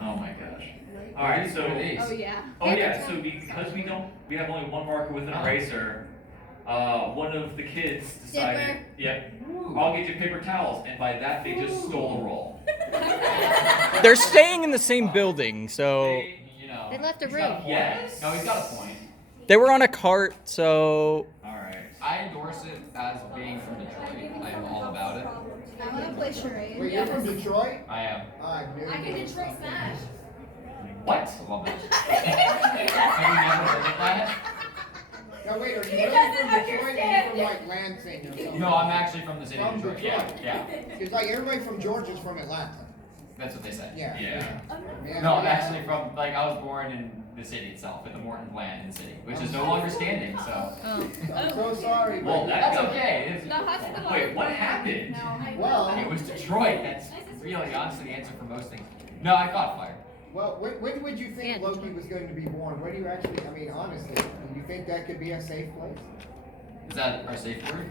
Oh my gosh. All right, so Oh yeah. So because we have only one marker with an eraser. One of the kids decided, yep, I'll get you paper towels, and by that they just stole a roll. They're staying in the same building, so They left a He's got room. point. Yes. No, he's got a point. they were on a cart. So All right. I endorse it as being from Detroit. I am all about it. I want to play charades. Wait, you're from Detroit? I am. I knew I can Detroit smash. What? I love it. Have you never heard of that? Now wait, are you He really doesn't from Detroit or understand. are you from like Lansing or something? No, I'm actually from the city From of Detroit. Detroit. Yeah. It's like everybody from Georgia's from Atlanta. That's what they say. Yeah. Yeah. No, I'm actually from, like, I was born in the city itself, at the Morton plant in the city, which is no longer standing, so. Oh. I'm so sorry. Well, but- that- That's okay. It's, The hospital. Wait, what happened? Well, it was Detroit. That's really honestly the answer for most things. No, I caught fire. well, when would you think Yeah, Loki was going to be born? Where do you actually, I mean, honestly, do you think that could be a safe place? Is that our safe word?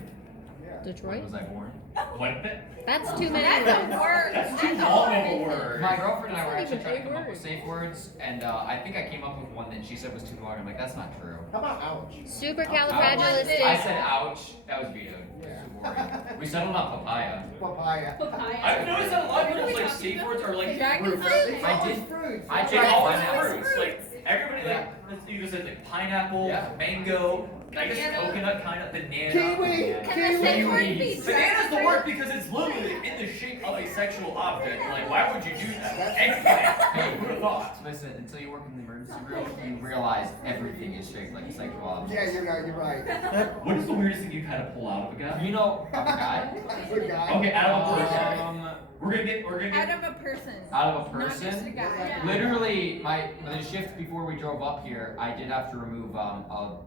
Yeah. When Detroit? was I born? What? That's too many That's words. a word. That's too long of a word. My girlfriend and I were That's actually not even trying to come a up with word. safe words, and I think I came up with one that she said was too long. I'm like, that's not true. How about ouch? I Supercalifragilistic. said ouch. That was vetoed. Yeah. Boring. We settled on papaya. Papaya. I've noticed that a lot of people's like safe words are like Dragon fruits. fruit? It's I always did- fruits. I It's tried always pineapple. fruits. Like everybody Yeah. like you just said like pineapple, Yeah. mango, I guess Banana. coconut kind of banana. Kiwi. Can the safe word be Kiwis. Banana's the dragon word fruit? because it's literally in the shape of a sexual object. Like, why would you do that? That's- Eggplant. Hey, who would have thought? Listen, until you work in the emergency room, you realize everything is shaped like a sexual object. Yeah, you're right. What is the weirdest thing you've had to pull out of a guy? You know, a guy. Good guy. Okay, out of a person. Um, We're gonna get. Out of a person. out of a Not just a person. guy. Literally, the shift before we drove up here, I did have to remove a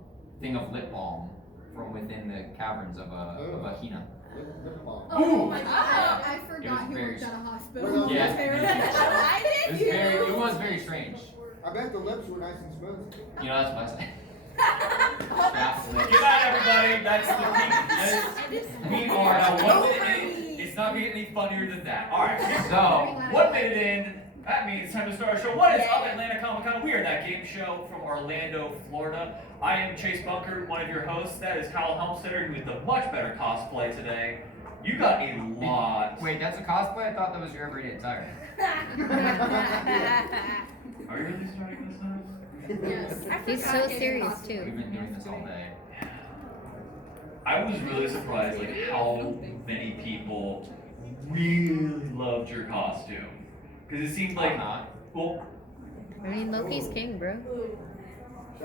thing of lip balm from within the caverns of a hyena. Lip balm. Oh my god. I It forgot was he very worked at a Well, hospital. Yeah. I It was did very, you. it was very strange. I bet the lips were nice and smooth. You know, that's what I say. Good night, everybody. That's the peak. We are now 1 minute in. It's not getting any funnier than that. All right. So, 1 minute in. That means it's time to start our show. What is up, Atlanta Comic Con? We are that game show from Orlando, Florida. I am Chase Bunker, one of your hosts. That is Kyle Helmstetter, who is the much better cosplay today. You got a lot. wait, that's a cosplay? I thought that was your everyday attire. Are you really starting this time? Yes. He's so serious We've too. been doing this all day. I was really surprised, like how many people really loved your costume. Because it seemed like, well, I mean, Loki's king, bro.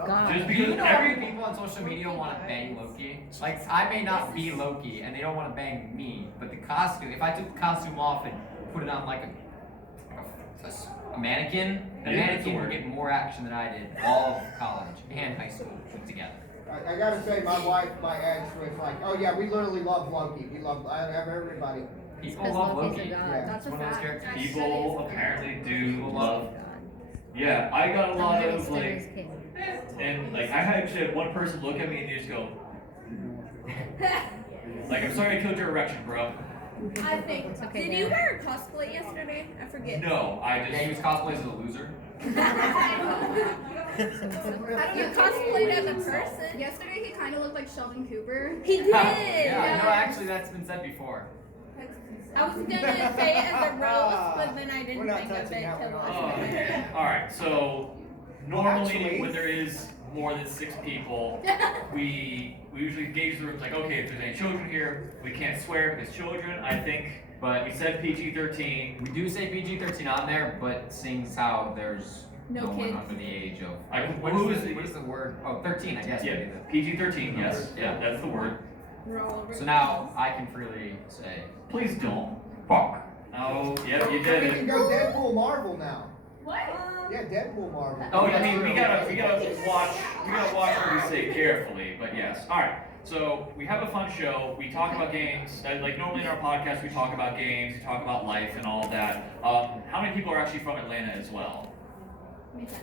God. just Do you because know how many every people on social media want to bang Loki? Like, I may not be Loki, and they don't want to bang me, but the costume, if I took the costume off and put it on like a mannequin, the Yeah, mannequin it's a would get more action than I did all of college and high school put together. I gotta say, my wife, my ex, was like, oh yeah, we literally love Loki. We love everybody. People Because love Loki's Loki. a god. Yeah. That's a One of those fact. characters. people apparently do People love. love- Yeah, I got a lot Unlimited of Stutter's like, king. and like I actually had one person look at me and they just go, like, I'm sorry I killed your erection, bro. I think. It's okay, Did Dad. you wear a cosplay yesterday? I forget. No, I Yeah, he was just. cosplayed as a loser. You cosplayed as a person. Yesterday he kind of looked like Sheldon Cooper. He did. Yeah, no, actually, that's been said before. I was gonna say it as a roast, but then I We're didn't not think of it touching that till one. Oh, last minute. man. All right, so normally Actually- when there is more than 6 people, we usually gauge the room like, okay, if there's any children here, we can't swear because children. I think, but we said PG-13. We do say PG-13 on there, but seeing how there's No one kids. under the age of What what is is the word? Oh, 13, I guess. Yeah, would be the- PG-13. Yes, yeah, that's the word. We're all over So now I can freely say. Please don't. Fuck. Oh, yep, you We did can it. go Deadpool Marvel now. What? Yeah, Deadpool Marvel. Oh, I mean, we gotta watch what we say carefully, but yes. All right. So we have a fun show. We talk about games. Like normally in our podcast, we talk about games, we talk about life and all of that. How many people are actually from Atlanta as well?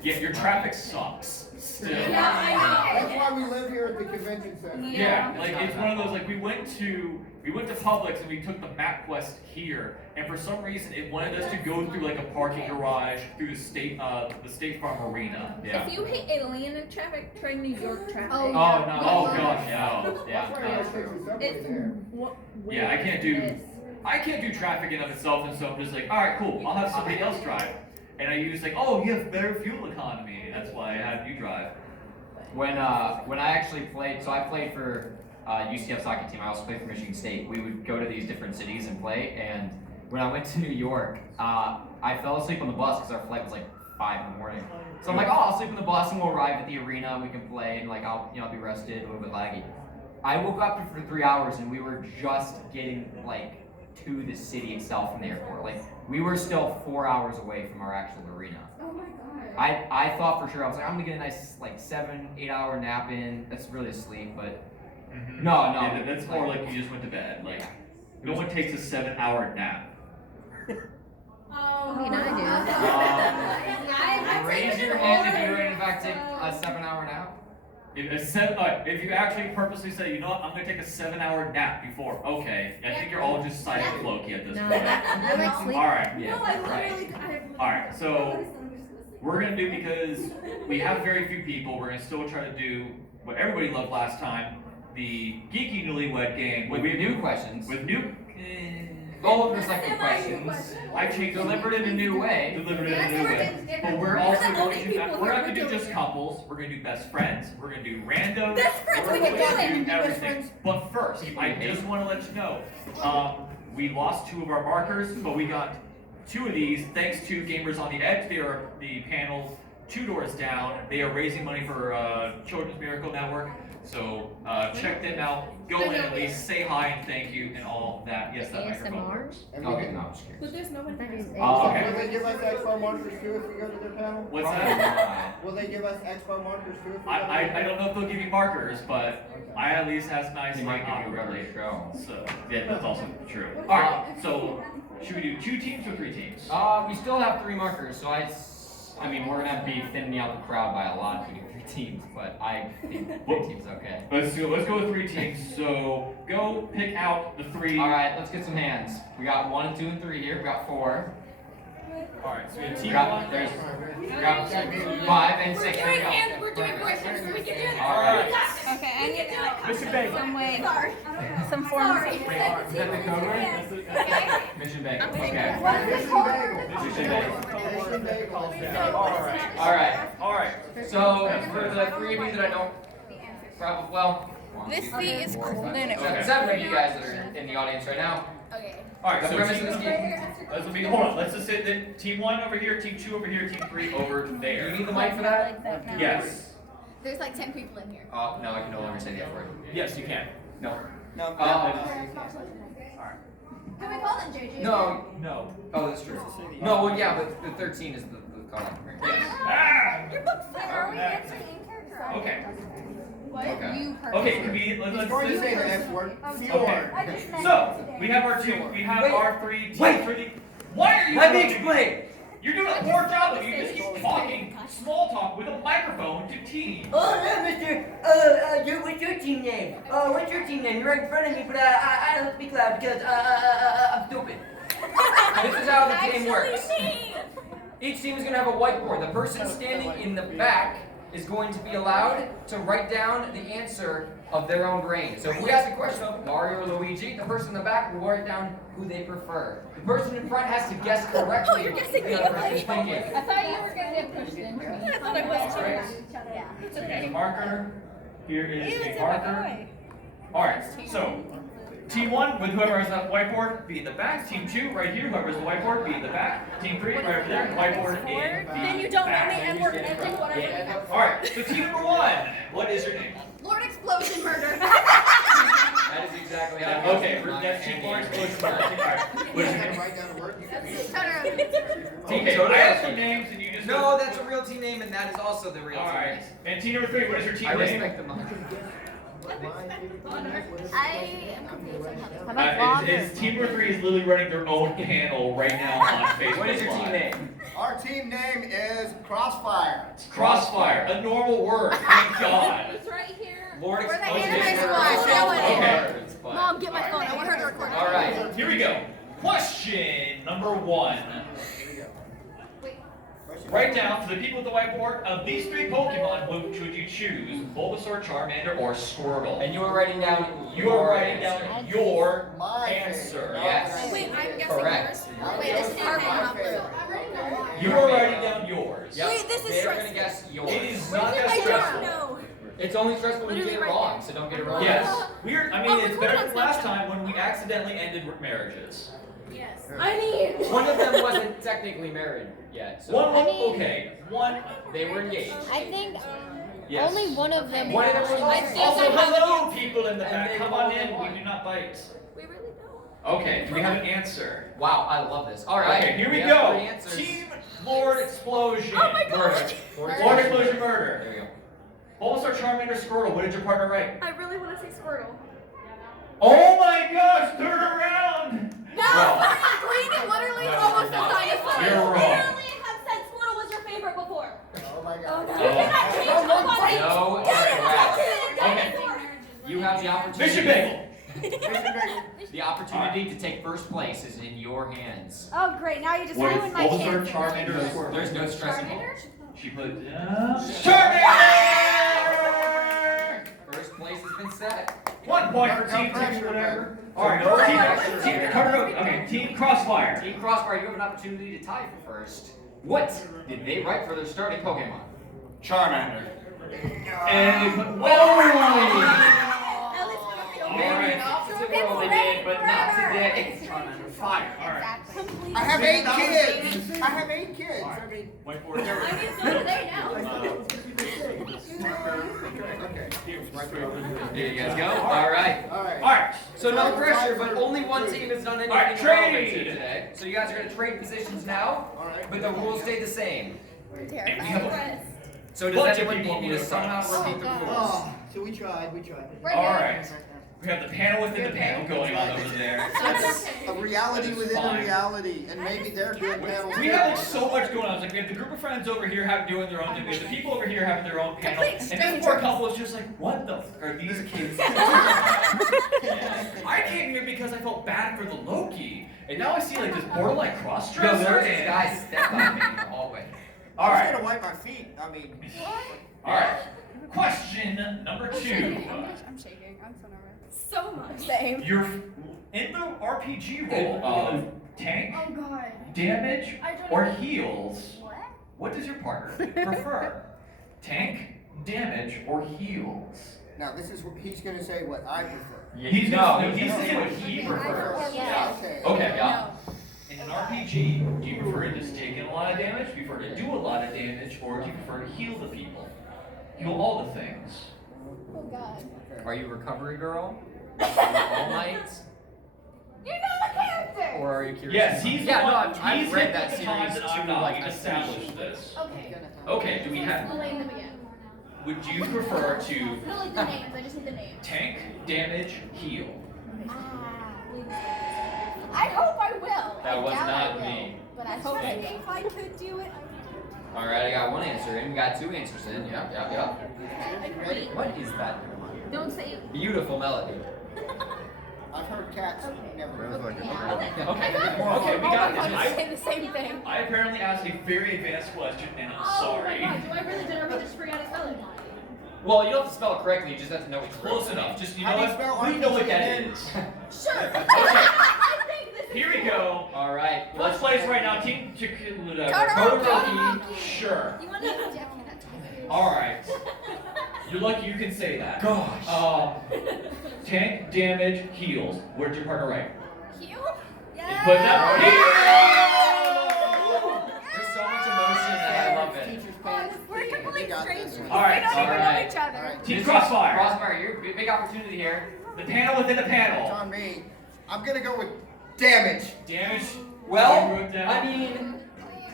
Yeah, your traffic sucks. Still. Yeah, I know. That's why we live here at the convention center. Yeah, like it's one of those like we went to Publix and we took the MapQuest here, and for some reason it wanted us to go through like a parking garage through the State Farm Arena. Yeah. If you hate Atlanta traffic, try New York traffic. Oh no! Oh gosh, no. That's why I take the subway It's there. Yeah, I can't do traffic in of itself, and so I'm just like, all right, cool. I'll have somebody else drive, and I use like, oh, you have better fuel economy. That's why I had you drive. When I actually played, so I played for UCF soccer team. I also played for Michigan State. We would go to these different cities and play. And when I went to New York, I fell asleep on the bus because our flight was like 5 in the morning. So I'm like, oh, I'll sleep in the bus and we'll arrive at the arena and we can play and like I'll be rested, a little bit laggy. I woke up for 3 hours and we were just getting like to the city itself from the airport. Like we were still 4 hours away from our actual arena. Oh my god. I thought for sure, I was like, I'm gonna get a nice like 7-8 hour nap in. That's really sleep, but no. Yeah, that's more like you just went to bed. Like no one takes a 7-hour nap. Oh, I mean, I do. Raise your hand if you would in fact take a 7-hour nap. If you actually purposely say, you know what, I'm gonna take a 7-hour nap before, okay, I think you're all just siding with Loki at this No, point. I like sleep. Alright, No, I literally. Alright, so we're gonna do, because we have very few people, we're gonna still try to do what everybody loved last time, the Geeky Newlywed Game. With new questions. With new. All perspective questions. I changed Delivered in a new way. Delivered in a new way. But we're also going to, we're not gonna do just couples, we're gonna do best friends, we're gonna do randos, Best friends, we're we can going to do do best everything. friends. But first, I just wanna let you know, we lost 2 of our markers, but we got 2 of these thanks to Gamers on the Edge. They are the panel 2 doors down. They are raising money for Children's Miracle Network. So check them out. Go in at least, say hi and thank you and all that. Yes, that microphone ASMR? works. Okay, no, I'm just kidding. But there's no one. That is Oh, okay. Will they give us expo markers too if we go to their panel? What's that? Will they give us expo markers too if we go to I don't know if they'll give you markers, but I at least has nice They might like give you a rubber show. So yeah, that's also true. Alright, so should we do 2 teams or 3 teams? We still have 3 markers, so I mean, we're gonna be thinning out the crowd by a lot if we do 3 teams, but I think 3 teams okay. Let's go with 3 teams. So go pick out the 3. All right, let's get some hands. We got 1, 2, and 3 here. We got 4. Alright, so we have We team got 1. there's 5 and 6. Here we go. We're doing boyfriends, so we can do it. All right. Okay, I need Mission Bagel. some way, Sorry. some form of. Is that the code word? Mission Bagel. Okay. Mission bagel. Mission bagel. Alright. So for the 3 of you that I don't probably well. This seat is cold and it Okay. 7 of you guys that are in the audience right now. Okay. Alright, The so premise team, of this game. hold on, let's just say that team 1 over here, team 2 over here, team 3 over Do you there. need the mic for that? Yes. There's like 10 people in here. Oh no, I can no longer say the F word. Yes, you can. No. No. Can we call them JJ? No. No. Oh, that's true. No, well, yeah, but the 13 is the cutoff. Ah! Your book's fine. Are we answering in character? Okay. Okay. Okay, can we let's Before you say the F word, Okay. fjord. So we have our 3 Wait. teams Wait. for the. Why are you Let me talking? explain. You're doing a poor job of it. You just keep talking small talk with a microphone to teams. Oh, no, mister. What's your team name? What's your team name? You're right in front of me, but I don't speak loud because, I'm stupid. This is how the game works. Each team is going to have a whiteboard. The person standing in the back is going to be allowed to write down the answer of their own brain. So if we ask a question of Mario or Luigi, the person in the back will write down who they prefer. The person in front has to guess correctly you're what guessing the me other person is already. thinking. I thought you were going to get pushed into me. I thought I was too. Okay, the marker. Here is a marker. Alright, so team 1 with whoever has that whiteboard be in the back. Team 2 right here, whoever has the whiteboard be in the back. Team 3 right over there, whiteboard in the Then you don't know me back. and we're ending whatever. Alright, so team number 1, what is your name? Lord Explosion Murder. That is exactly how it goes. Okay, that's team 1. Alright, what is your name? Write down a word. Okay, I have some names and you just No, that's a real team name, and that is also the real team Alright, name. and team number 3, what is your team I name? respect the mother. I am confused on how this How about His Team Number 3 is literally running their own panel right now on Facebook. What is your team Live. name? Our team name is Crossfire. Crossfire, a normal word. Thank God. It's right here. Lord We're the Explosion. anime Words, squad. Okay. but- Mom, get my phone. I want her to record. All right. Here we go. Question number 1. Write down for the people with the whiteboard, of these 3 Pokemon, which would you choose? Bulbasaur, Charmander, or Squirtle? And you are writing down You are writing answer. down your My answer. favorite. Yes. Wait, I'm guessing Correct. yours. Wait, this is purple, not blue. You are writing down yours. Yep. Wait, this is They're gonna stressful. guess yours. It is not I that don't stressful. know. It's only stressful when you get it Literally right wrong, so don't get it wrong. Yes. Weird. I mean, Oh, it's record better on than last Snapchat. time when we accidentally ended marriages. Yes. I need. One of them wasn't technically married yet, so One. I mean- Okay. One. they were engaged. I think Yes. only one of them. One of them was I also- think Also, I have hello, people in the And back. they Come on both in. won. We do not bite. We really don't. Okay. Do we have an answer? Wow, I love this. All right. Okay. Here we have go. 3 answers. Team Lord Explosion. Oh my God. Murder. Lord Explosion Murder. There we go. Bulbasaur, Charmander, Squirtle. What did your partner write? I really want to say Squirtle. Oh my gosh! Turn around. No, Well, Queen is literally No, almost a you're not. dinosaur. You're wrong. Literally have said Squirtle was your favorite before. Oh my god. You cannot change nobody. No, Okay. you have the opportunity. Mission Bagel. The opportunity to take first place is in your hands. Oh great, now you just What ruined my Bulbasaur, chance. Charmander, or Squirtle? There's no stress Charmander? involved. She put Charmander. First place has been set. 1 point for No Team pressure, Team whatever. man. All right, No team Carter. Okay, Team Crossfire. Team Crossfire, you have an opportunity to tie for first. What did they write for their starting Pokemon? Charmander. And they put whoa. At least we're not the only Maybe Alright. in opposite world they did, but not today. Charmander, fire. All right. Exactly. I have 8 kids. I have 8 kids. I mean, Whiteboard. I mean, so do they now. okay. There you guys go. All right. All right. All right. So no pressure, but only one team has done anything Alright, relevant trade. today. So you guys are gonna trade positions now, All right. but the rules stay the same. And we have a- Yes. So Bunch does of anyone people need me to moving somehow fast. repeat the rules? Oh, so we tried. All right. We have the panel within the panel going on over there. It's a reality within Fine. a reality, and maybe they're good panels. We have like so much going on. It's like we have the group of friends over here doing their own thing. We have the people over here having their own panel. And this poor couple is just like, what the f are these kids doing? I came here because I felt bad for the Loki. And now I see like this borderline Yo, cross-dresser. there's this and- guy stepped on me in the hallway. All I was right. gonna wipe my feet. I mean, All right. Question number 2. I'm shaking. I'm so nervous. So much. Same. You're in the RPG role of tank, Oh god. damage, I don't or know. heals. What? What does your partner prefer? Tank, damage, or heals? now this is what he's gonna say. What I prefer. He's No, he's saying what he prefers. Yeah. Okay. Okay. Yeah. In an RPG, do you prefer to just take in a lot of damage, do you prefer to do a lot of damage, or do you prefer to heal the people? Heal all the things. Oh god. Are you recovery girl? Are you All Might? You're not a character. Or are you curious? Yes, he's yeah, the no, one. I've he's read hit that the times series and I'm to not. like We've established this. Okay. Okay, do we have? We'll name them again. Would you prefer to No, like the names. I just need the names. tank, damage, heal? I hope I will. That I was doubt I not will, me. But I hope I can. If I could do it. All right, I got one answer in. We got 2 answers in. Yep. Ready? What is that? Don't say it. Beautiful melody. I've heard cats never. Yeah. Okay, okay, we got this. I say the same thing. I apparently asked a very advanced question, and I'm Oh sorry. my god, do I really did I really just forget to spell it? Well, you don't have to spell it correctly. You just have to know it's Close enough. Just you How know do you spell what? We know what RPG that again? is. Sure. Okay, I think this is here we go. All right. Let's place right now. Team Todoroki. Todoroki. Sure. You want to All right. You're lucky you can say that. Gosh. Tank, damage, heals. Where'd your partner write? Heal? You put that. There's so much emotion that I love it. Teachers We're complete strangers. All right, We don't even all right. know each other. Team This is Crossfire. Crossfire, you're big opportunity here. The panel within the It's panel. on me. I'm gonna go with damage. Damage. Well, You wrote down. I mean,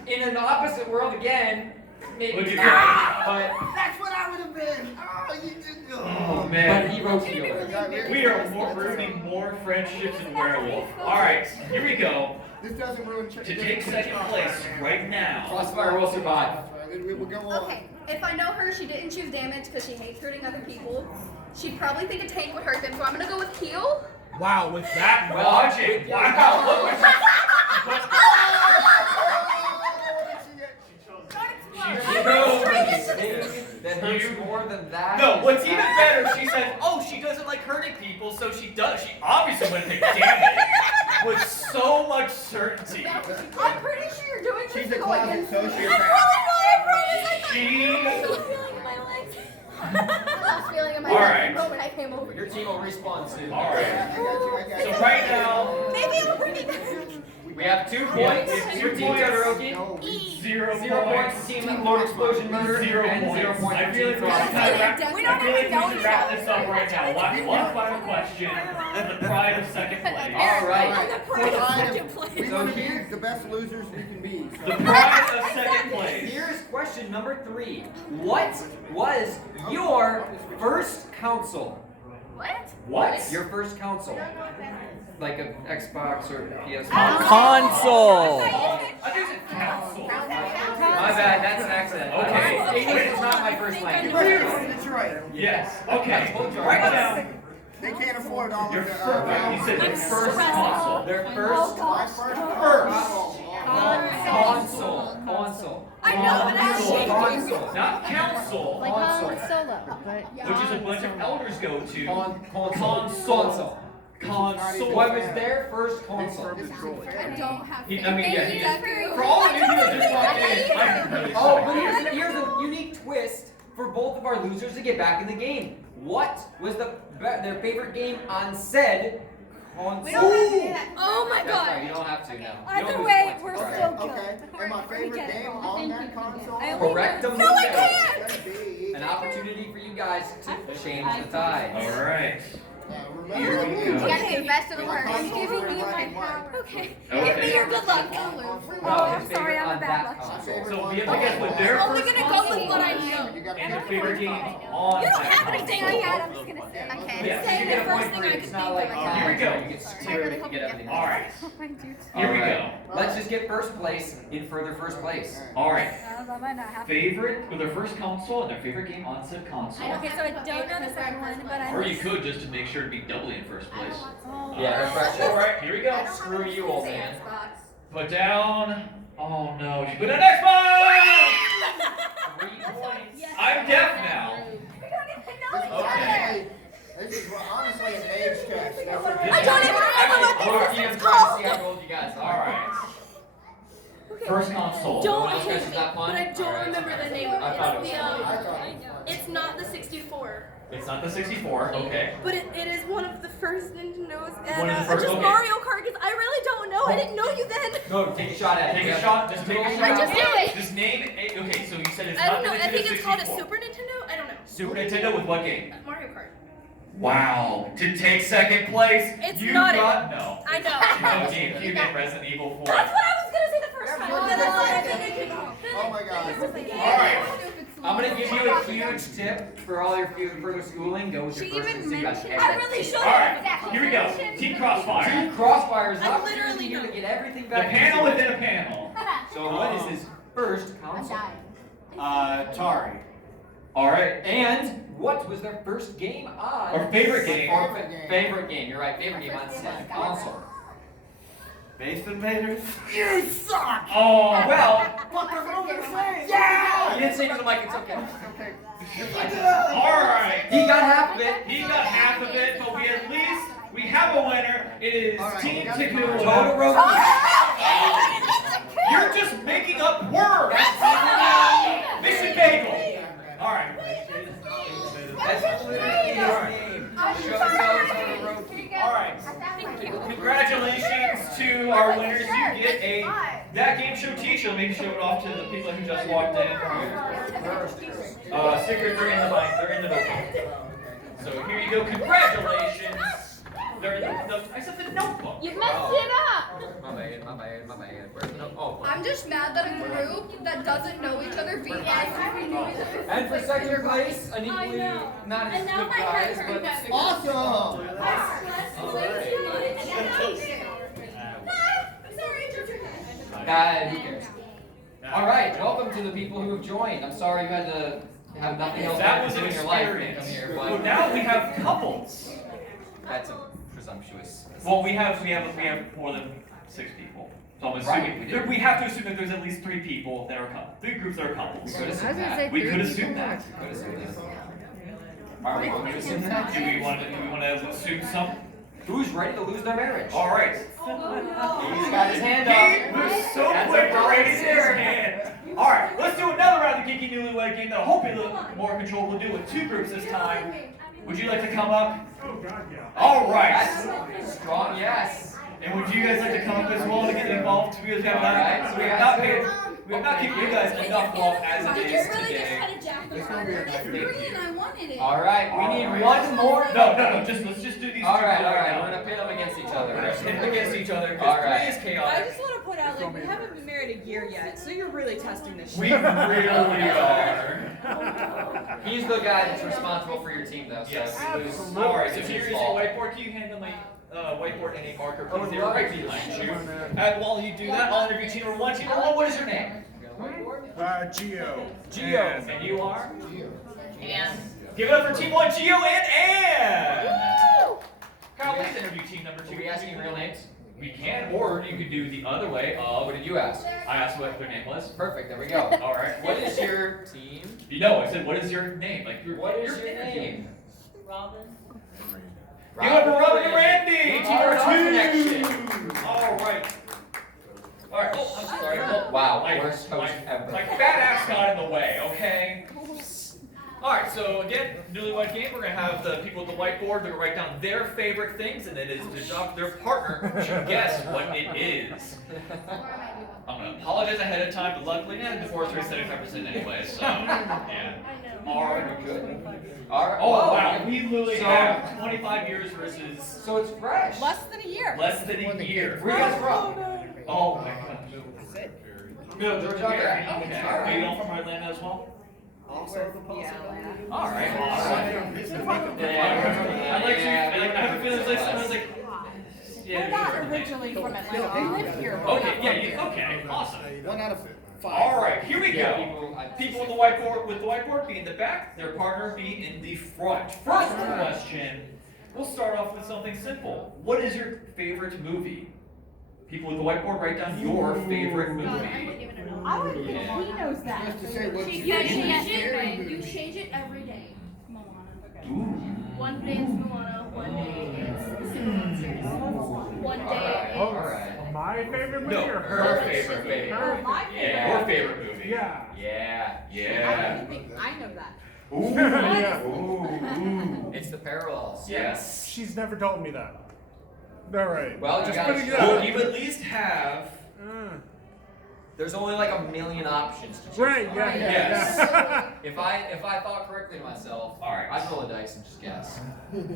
in an opposite world again, maybe Look at not, that. but That's what I would have been. Oh, you did. Oh but man. he wrote healer. We are ruining more friendships in Werewolf. Alright, here we go. This doesn't ruin. To take second place right now. Crossfire will survive. We'll go on. Okay, if I know her, she didn't choose damage because she hates hurting other people. She'd probably think a tank would hurt them, so I'm gonna go with heal. Wow, with that logic. Wow, look what That hurts more than that. No, what's even better, she said, oh, she doesn't like hurting people, so she does. She obviously wouldn't take damage with so much certainty. I'm pretty sure you're doing this She's to a go closet against sociopath. me. I promise. She... I was feeling in my legs. I was feeling in my All legs right. the moment I came over. Your team will respawn soon. Alright. I got you. So right now, Maybe I'm pretty good. We have 2 points. Yeah, Your 2 team points. Todoroki. 0 0 points. points. Team Lord Explosion Murder. 0 and points. 0 points. I feel like we should wrap, We I don't feel like even know we should each wrap other. this up right now. One final question. The pride of second place. All right. I'm the pride of second We place. want to be the best losers we can be. The pride of second place. Here's question number 3. What was your first console? What? What? Your first console? Like a Xbox or PS5? Console. I think it's council. My bad, that's an accident. Okay. English is not my first language. That's right. Yes. Okay. Right now, They can't afford all your of the. first. You said the first console. Their first My first. console. I know, but actually. Console. Not council. Like Console. Han Solo, but Which is a bunch of elders go to. Console. Console. What was their first console? I don't have He- I mean, yeah, he Thank is. you. For all of you that just walked in, I'm really Oh, sorry. but here's a unique twist for both of our losers to get back in the game. What was their favorite game on said console? We don't have to do that. Oh my That's right, you god. don't have to now. You Either don't way, lose we're points. still All good. Okay. And my favorite game on that console. Correct them. No, I can't. It's gonna be. An opportunity for you guys to change the tide. All right. Remember, Here we You go. gotta get the best of the My worst. consoles You're giving were me black my and white. power. Okay. Okay. Give me your good luck. No, Oh, his I'm sorry, favorite I'm a on bad that luck. console. So we have to guess what their I'm only first gonna go with what I console know. You gotta and their pick favorite game on You don't that have anything I console. had, I'm just gonna say. Yeah, Okay. you Say You the get a first point thing for I it. could It's think not of. like Here we go. You get screwed if you get everything. All right. Here we Alright. go. Let's just get first place in further first place. All right. That might not happen. Favorite with their first console and their favorite game on said console. Okay, so I don't know the second one, but I Or you could just to make sure to be doubly in first place. Yeah, refresh All it. right, here we go. Screw you, old man. Put down. Oh no, she put down Xbox! 3 points. I'm deaf now. Okay. This is honestly an age test. That's what I don't even remember what Oh, this Ian's is trying to see called. how old you guys All are. right. First console. Don't Anyone else hate guys me, that but one? I don't Alright. remember the name. I thought it was It's I the, thought it was fun. it's not the 64, It's not the 64. Okay. but it is one of the first Nintendo's. One And of the first, just okay. Mario Kart, because I really don't know. I didn't know you then. Go, take a shot at it. Take a shot. Just take a I shot. just do it. Just name it. Okay, so you said it's I not don't the know. I Nintendo think it's called a 64. Super Nintendo. I don't know. Super Nintendo with what game? Mario Kart. Wow. To take second place, It's you not got no. I know. No GameCube and Resident Evil 4. That's what I was gonna say the first time. Yeah, Then I thought I think it Oh my god. All right. I'm gonna give you a huge tip for all your further schooling. Go with your She first even instinct about mentioned- I everything. really should. All right. Here we go. Team Crossfire. Team Crossfire is an I opportunity literally here to don't. get everything The back. panel into within a panel. So what is his first console? Atari. All right. And what was their first game on? Or favorite game. Or favorite game. You're right. Favorite game on said console. Space Invaders? You suck! Oh well. What the hell did you say? You didn't say to the mic. It's okay. Okay. All right. He got half of it. He got half of it, but we have a winner. It is All right, Team we got Takua. Todoroki. You're just making up words. Mission Bagel. All right. That's literally his name. Shogo Todoroki. All right. Congratulations to our winners. You get a That Game Show t-shirt. Maybe show it off to the people who just walked in. Stickers are in the mic. They're in the notebook. So here you go. Congratulations. I said the notebook. You messed it up. My bad. Where's the note? Oh. I'm just mad that a group that doesn't know each other beat us. And for second place, an equally not as And now good my prize, head but hurts. Awesome. I stressed way too much. I'm sorry, it's your turn. who cares? All right, welcome to the people who have joined. I'm sorry you had to have nothing else That to was do an in your life to experience. come here, Well, but now we have couples. that's a presumptuous. Well, we have more than 6 people. So I'm assuming we have to assume that there's at least 3 people that are couples. 3 groups that are couples. We could I was assume gonna that. say We 3 could people assume more. that. Could assume that. Are we going to assume that? Do we want to assume some? Who's ready to lose their marriage? All right. He's got his hand He up. was so That's quick a to raise his volunteer. hand. All right, let's do another round of Geeky Newlywed game that I hope you look more controlled. We'll do it with 2 groups this time. Would you like to come up? Oh, God, yeah. All right. That's strong, yes. And would you guys like to come up as well to get involved? We have Alright, not, so we we have got not paid, we have not given you guys enough love as it Did is you really just today. kind of jack the It's gonna be a It's green. I wanted it. All right, we need Alright. one more. No, let's just do these 2 All right, right we're now. gonna pit them against each other. We're gonna pit them against each other All because right. 3 is I chaotic. just want to put out, like, we haven't been married a year yet, so you're really testing this We shit. really are. He's the guy that's responsible for your team, though. So Yes. if you lose, All right, so it's if you're his using a fault. whiteboard, can you hand them a whiteboard and a marker, Oh, please? They're right behind you. And while you do that, I'll interview team number 1. Team number 1, what is your name? Geo. Geo. And you are? Yeah. Give it up for team 1, Geo and Ann! Kyle, please interview team number 2. Are we asking real names? We can, or you could do the other way of, What did you ask? I asked what their name was. Perfect. There we go. All right. What is your team? You know, I said, what is your name? Like, What is your name? Robin. Give it up for Robin and Randy! Team number Our 2! connection. All right. All right. Oh, I'm sorry. Oh, Wow, my- worst host ever. My fat ass got in the way, okay? Alright, so again, newlywed game, we're gonna have the people at the whiteboard, they're gonna write down their favorite things, and it is the job of their partner to guess what it is. I'm gonna apologize ahead of time, but luckily, the divorce rate's 75% anyway, so, yeah. Alright, Good. All right. Oh, Whoa, wow, we literally So- have 25 years versus So it's fresh. Less than a year. less than a year. Where you guys from? Oh my gosh. No, Georgia. Okay. Are you all from Orlando as well? Also the possibility. All right. Yeah. I have a feeling it's like someone's like. We're not originally from Atlanta. We live here. Okay, okay, awesome. 1 out of 5. All right, here we Yeah, go. people. People with the whiteboard be in the back, their partner be in the front. First question, we'll start off with something simple. What is your favorite movie? People with the whiteboard, write down your favorite movie. I would think he knows that. Just to say what You you change it every day. Ooh. One day it's Moana, one day it's Super Monsters. One day All right. My favorite movie No, or her favorite movie. Oh, my favorite. Yeah, her favorite movie. Yeah. Yeah, I yeah. don't think I know that. Ooh. Yeah. Ooh. It's the parallels. Yes. She's never told me that. All right. Well, you That's gotta pretty show good. Well, you at least have. There's only like a million options to choose Right. from. Yeah. Yes. Yeah. If I thought correctly to myself, All right. I'd roll a dice and just guess.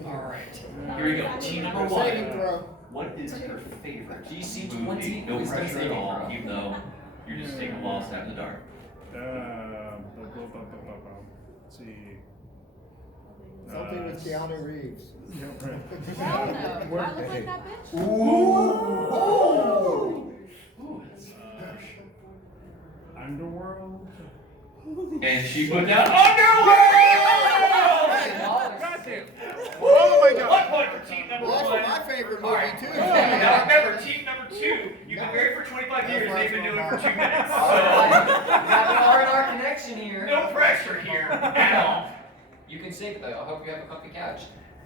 All right. Here we go. Team number Saving 1. throw. What is her favorite DC movie? 20. No Wisdom pressure at saving all, throw. even though you're just taking a wild stab in the dark. Let's see. Something with Keanu Reeves. Hell no. Do I look like that bitch? Ooh. Ooh, that's Underworld. And she put down Underworld! Goddamn. Woo! Oh my God. 1 point for team number Well, 1. that's my favorite All right. movie too. Now remember, team number 2, you've been married for 25 years, they've been doing it for 2 minutes. All right. So, Got an R&R connection here. no pressure here at all. You can sing though. I hope you have a comfy couch.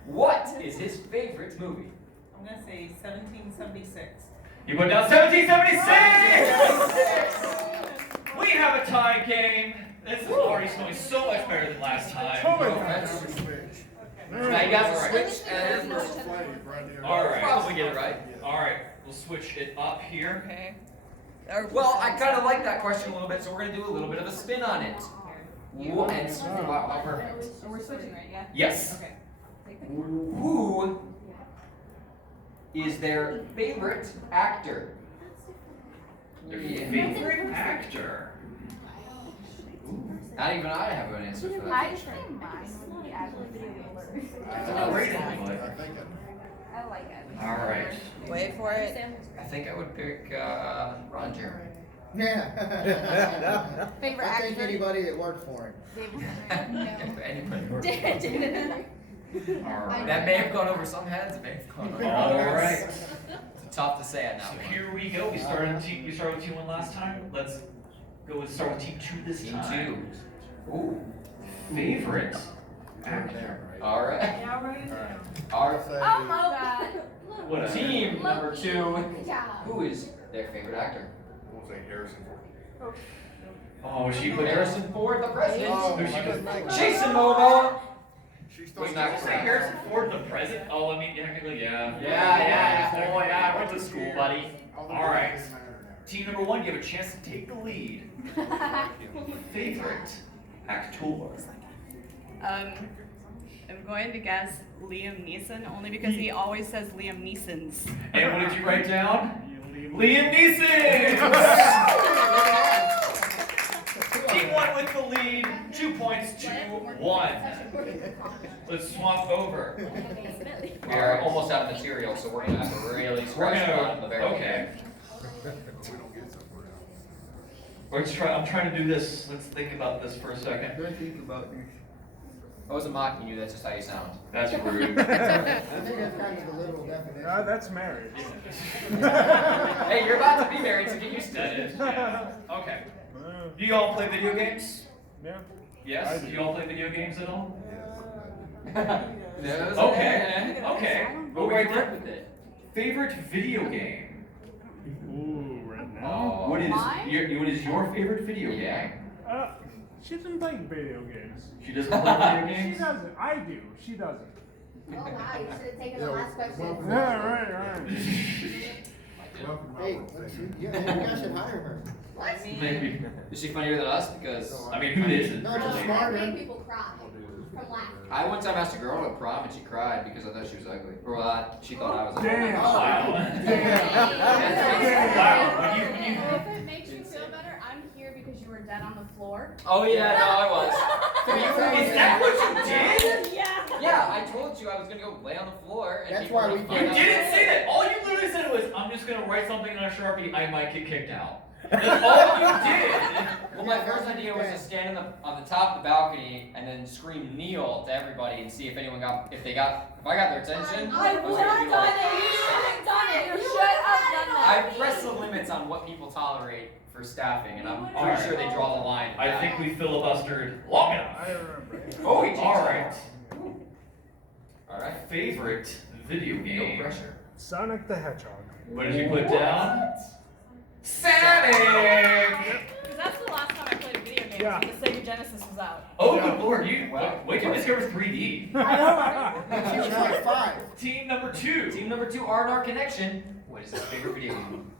What is his favorite movie? I'm gonna say 1776. You put down 1776! We have a tie game. This is already going so much better than last Oh time. my No God. offense. Now you Alright. guys will switch and Alright. probably get it right. Alright, we'll switch it up here. Okay. Well, I kind of like that question a little bit, so we're gonna do a little bit of a spin on it. Wow, how perfect. So we're switching, right? Yeah? Yes. Okay. Who is their favorite actor? Their favorite actor. Not even I have an answer for that. I think mine would be Adam Sandler. Great input. I like it. All right. Wait for it. I think I would pick Ron Jeremy. Yeah. Favorite I think actor? anybody that worked for him. Anybody. All right. That may have gone over some heads. It may have gone over All others. right. It's tough to say on that So one. here we go. We started with team 1 last time. Let's go and start with team 2 this Team time. 2. Ooh. Favorite actor. All right. Yeah, right. Our Oh my god. What team number 2. Good job. Who is their favorite actor? We'll say Harrison Ford. Oh, she Put put Harrison Ford, the president. Oh, Who she I put? didn't like Jason Momoa. She's still Wait, did you say Harrison Ford the president? Oh, I mean, technically, yeah. Yeah. Oh, yeah, I went to school, buddy. All right. Team number 1, you have a chance to take the lead. Favorite actor. I'm going to guess Liam Neeson only because he always says Liam Neeson's. And what did you write down? Liam Neeson! Team 1 with the lead, 2 points to 1. Let's swap over. We are almost out of material, so we're gonna have to really scratch the bottom of the barrel. Okay. Let's try. I'm trying to do this. Let's think about this for a second. I wasn't mocking you, that's just how you sound. That's rude. I think that's kind of the literal definition. That's marriage. Hey, you're about to be married, so get used to That it. is, yeah. Okay. Do you all play video games? Yeah. Yes. Do you all play video games at all? Those Okay. Okay. But Well, we right work there. with it. Favorite video game? Ooh, right Oh. now. What is Mine? what is your favorite video Yeah. game? She doesn't like video games. She doesn't play video She games. doesn't. I do. She doesn't. Oh wow, you should have taken the last question. Yeah, right. Hey, you guys should hire her. What? Maybe. Is she funnier than us? Because I mean, who isn't? No, just really? smart. I made people cry from laughter. I one time asked a girl to prom and she cried because I thought she was ugly. Or she thought I was ugly. Damn. Wow. Damn. Wow. When you If it makes you feel better, I'm here because you were dead on the floor. Oh yeah, no, I was. Is that what you did? Yeah. Yeah, I told you I was gonna go lay on the floor. And That's people were why we gonna You find out. didn't say that. All you literally said was, "I'm just gonna write something on a Sharpie. I might get kicked out." That's all you did. Well, my first idea was to stand on the top of the balcony and then scream "kneel" to everybody and see if anyone if I got their attention. I was would gonna have be done like- it. You should have done it. You should have done I that. press the limits on what people tolerate for staffing, and I'm Alright. pretty sure they draw the line. I think we filibustered long enough. I remember. Oh, he changed All it. right. All right. Favorite video No game. pressure. Sonic the Hedgehog. What did you put down? Sonic. Because that's the last time I played a video game. Yeah. So the Sega Genesis was out. Oh, good lord! Wait till you discover 3D. She was like 5. Team number 2. Team number 2, R&R Connection. What is his favorite video game?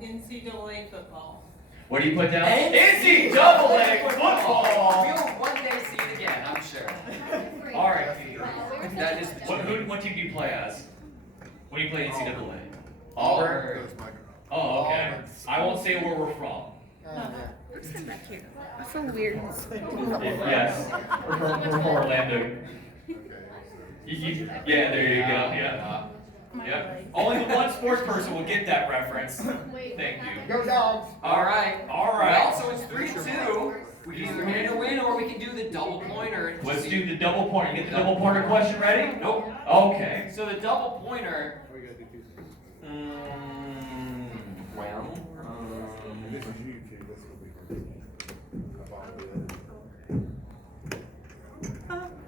NCAA football. What do you put down? NCAA NCAA football. We'll one day see it again, I'm sure. All right. That is the What team do you play as? What do you play in NCAA? Auburn. Auburn. Oh, okay. I won't say where we're from. Stand back here. I feel weird. Yes. We're from Orlando. Yeah, there you go. Yeah. Yep. Only the one sports person will get that reference. Thank you. Go dogs. All right. All right. Well, so it's 3-2. We can either hit a win or we can do the double pointer. And Let's do the double pointer. You get the double pointer question ready? Nope. Okay. So the double pointer.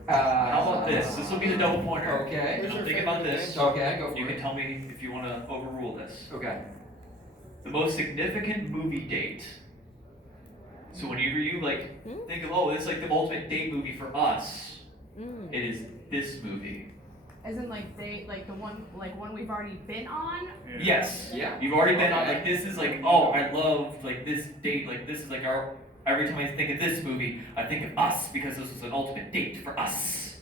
How about this? This will be the double pointer. Okay. Now think about this. Okay, go for You it. can tell me if you want to overrule this. Okay. The most significant movie date. So whenever you think of it's like the ultimate date movie for us, it is this movie. As in like the one we've already been on. Yes. Yeah. You've already been on this is I love this date, this is our every time I think of this movie, I think of us because this is an ultimate date for us.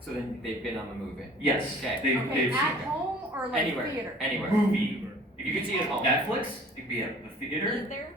So then they've been on the movie. Yes. Okay. They've At home or like Anywhere. theater? Anywhere. Movie. If you can see it at home. Netflix. It could be at the theater.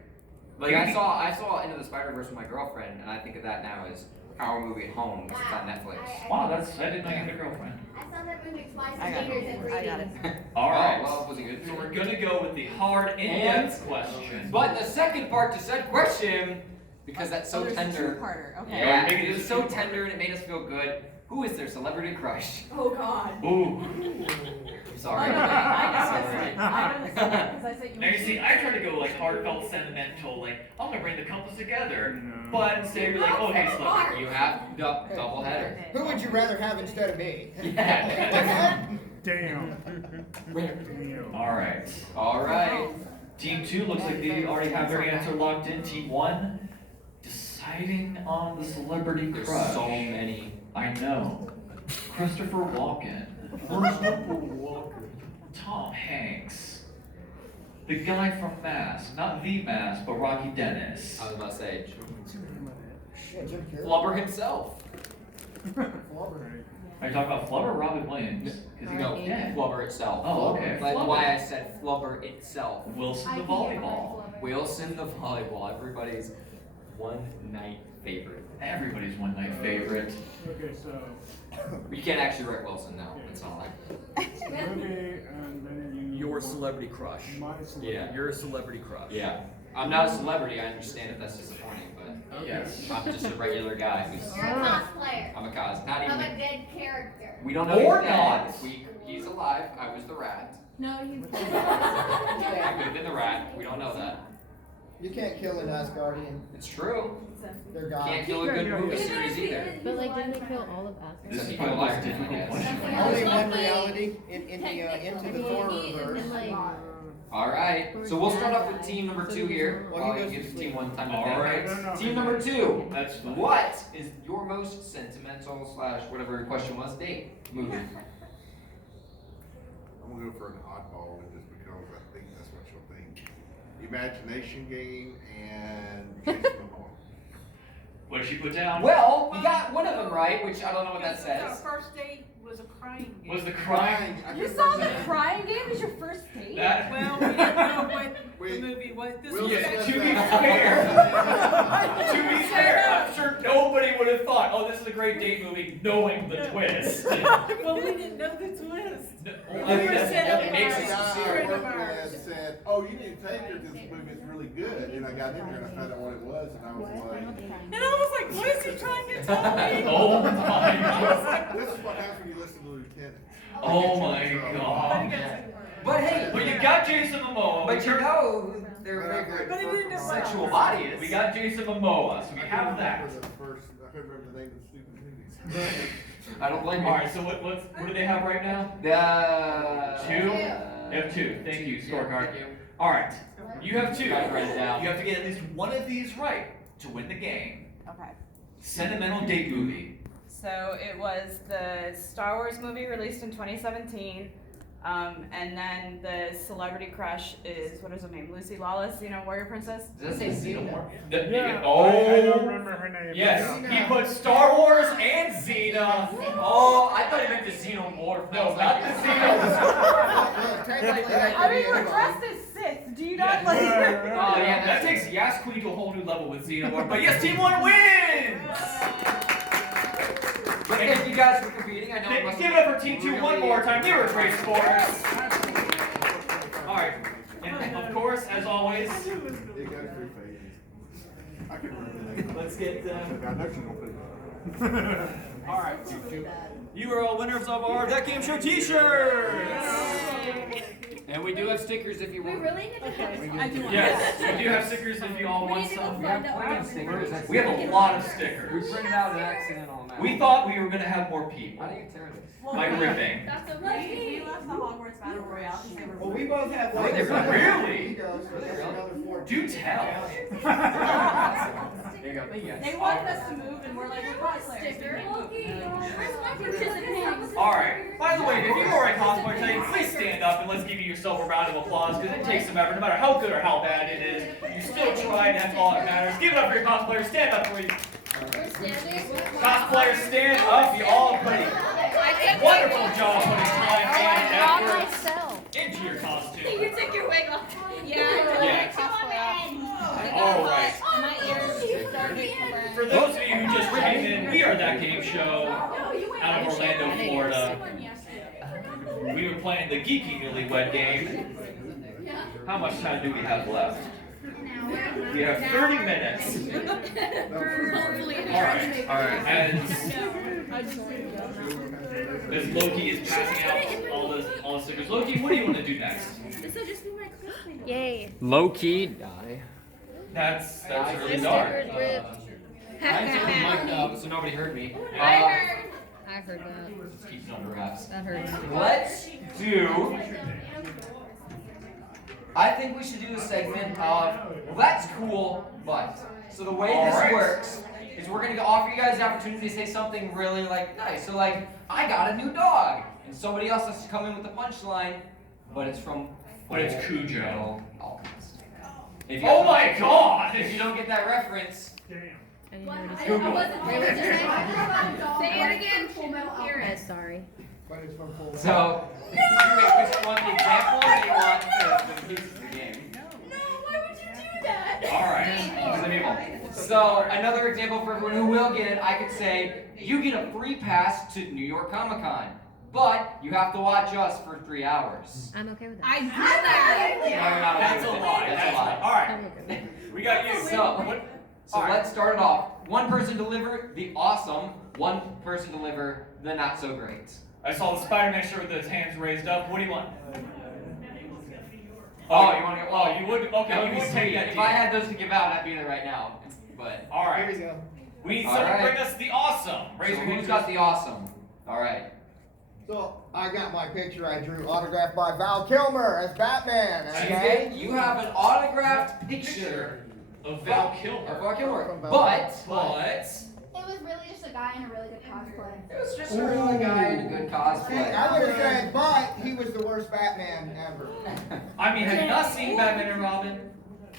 Like I saw Into the Spider-Verse with my girlfriend, and I think of that now as our movie at home because it's on Netflix. Wow, I didn't know you had a girlfriend. I saw that movie twice I in got theaters and it. I got it. All right. Oh, well, was it good? So we're gonna go with the hard in-depth question. But the second part to said question, because that's so there's tender. a two-parter. Okay. Yeah, it was so tender and it made us feel good. Who is their celebrity crush? Oh God. Ooh. Sorry. By the way, I Sorry. know this because I said you. Now you see, I try to go like heartfelt, sentimental, like I'm gonna bring the couples together. But instead you're like, oh hey, celebrity. You have double header. Who would you rather have instead of me? Yeah. Damn. All right. All right. Team 2 looks like they already have their answer locked in. Team 1 deciding on the celebrity There's crush. so many. I know. Christopher Walken. Tom Hanks. The guy from Mask. Not the Mask, but Rocky Dennis. I was about to say, Shit, Jim Carrey. Flubber himself. Flubber. Are you talking about Flubber or Robin Williams? Is he No, dead? Flubber itself. Oh, okay. That's Flubber. why I said Flubber itself. Wilson the volleyball. Wilson the volleyball, everybody's one night favorite. Everybody's one night favorite. Okay, so You can't actually write Wilson now. It's not like. movie and then you. Your celebrity crush. My celebrity. Yeah. Your celebrity crush. Yeah. I'm not a celebrity. I understand if that's disappointing, but Yes. I'm just a regular guy who's. You're a cosplayer I'm a cos. Not of a even. dead character. We don't know. Or he's dead. not. He's alive. I was the rat. No, you. I could have been the rat. We don't know that. You can't kill an Asgardian. It's true. They're gods. Can't kill a good movie series either. But like, didn't they kill all of Asgard? This is Except probably the for most Iron Man, difficult I guess. question. Only one reality into the Thor And verse. like, All right. So we'll start off with team number 2 here. Well, he While you goes give to team sleep. 1 time to All think. right. No. Team number 2. That's fine. What is your most sentimental / whatever your question was date movie? I'm gonna go for an oddball just because I think that's what you'll think. Imagination Game and Jason Momoa. What did she put down? Well, we got one of them right, which I don't know what that Our says. first date was a crying game. Was the crying? I You couldn't saw remember the crying game as your first date? That. Well, we didn't know what We- the movie was. This We'll was Yeah, discuss to be that. fair. To be fair, I'm sure nobody would have thought, oh, this is a great date movie, knowing the twist. Well, we didn't know the twist. I think that's It makes The it guy I Friend of worked ours. with said, "Oh, you need to take her. This movie is really good." And I got in there and I found out what it was, and I was like, And I was like, what is he trying to tell me? Oh my god. "This is what happens when you listen to Lieutenant." Oh my god. But hey, Well, you got Jason Momoa. but you know who their But I favorite But he didn't know sexual what body is. We got Jason Momoa, so we have that. I couldn't remember the name of the stupid movies. I don't blame you. Alright, so what do they have right now? The 2? They have 2. Thank you, scorecard. Thank you. Alright, you have 2. Gotta write it down. You have to get at least one of these right to win the game. Okay. Sentimental date movie. So it was the Star Wars movie released in 2017. And then the celebrity crush is, what is her name? Lucy Lawless, Warrior Princess? Does that say Xenomorph? Yeah. Oh. I don't remember her name. Yes, Yeah. he put Star Wars and Xena. Oh, I thought you meant the Xenomorph. No, not the Xena. Technically, that I could mean, be we're anybody. dressed as Sith. Do you Yeah. not like? Oh yeah, That takes Yas Queen to a whole new level with Xenomorph. But yes, Team 1 wins! But thank you guys for competing. I know it must Give it up for Team 2 one more time. They were great sports. Alright, and of course, as always, It goes through phases. I can remember the name. let's get I know she's gonna put it on. Alright, you are all winners of our That Game Show t-shirts! And we do have stickers if you We want. really need to have I do want Yes, we do have stickers if you all We want need to go some. find out plenty of what stickers. we're We have a lot of We stickers. printed out an accidental amount. We thought we were going to have more people. How do you tear this? By ripping. That's We okay. left the Hogwarts Battle Royale because they were. Well, we both have Were like they really? egos, so that's another 14. Do tell. There you go. Thank you guys. They wanted us to move, and we're like, we're cosplayers. Sticker. Where's my participants? Alright, by the way, if you are a cosplayer today, please stand up and let's give you yourself a round of applause because it takes some effort. No matter how good or how bad it is, you still tried and that's all that matters. Give it up for your cosplayers. Stand up, please. We're standing. Cosplayers, stand up. You all put a wonderful job putting time I brought effort myself. into your costume. You took your wig off. Yeah. All right. And my ears started For those of you who just came in, we are That Game Show out of Orlando, Florida. We've been playing the Geeky Newlywed Game. How much time do we have left? We have 30 minutes. Alright. And as Loki is passing out all the stickers. Loki, what do you want to do next? This will just be my Christmas. Yay. Low key die. That's really dark. Stickers ripped. I didn't turn the mic up, so nobody heard me. I heard that. Just keep it under wraps. That hurts. Let's do. I think we should do a segment of, well, that's cool, but. So the way this works is we're gonna offer you guys the opportunity to say something really like nice. So like, I got a new dog, and somebody else has to come in with the punchline, but it's from. But it's Cujo. If you Oh my God! If you don't get that reference, Google. Say it again. Hear it. Sorry. But it's from full. so do you just want the example or do you want the pieces of the game? No, why would you do that? Alright. So another example for everyone who will get it, I could say, you get a free pass to New York Comic Con, but you have to watch us for 3 hours. I'm okay with that. I do that. No, you're not That's a okay with lie. it. That's a lie. Alright. We got you. So let's start it off. One person deliver the awesome, one person deliver the not so great. I saw the Spider-Man shirt with his hands raised up. What do you want? Oh, you want to go? Oh, you would? Okay, That you would would be take sweet. that If deal. I had those to give out, I'd be there right now. But Alright. Here we go. We need All someone to right. bring us the awesome. so Raise your hand. who's got the awesome? All right. So I got my picture I drew autographed by Val Kilmer as Batman. Okay. You have an autographed picture Of Val of Kilmer. Val Kilmer, From Val but It was really just a guy in a really good cosplay. it was just a really guy in a good See, cosplay. I would have said, but he was the worst Batman ever. I mean, have you not seen Batman and Robin?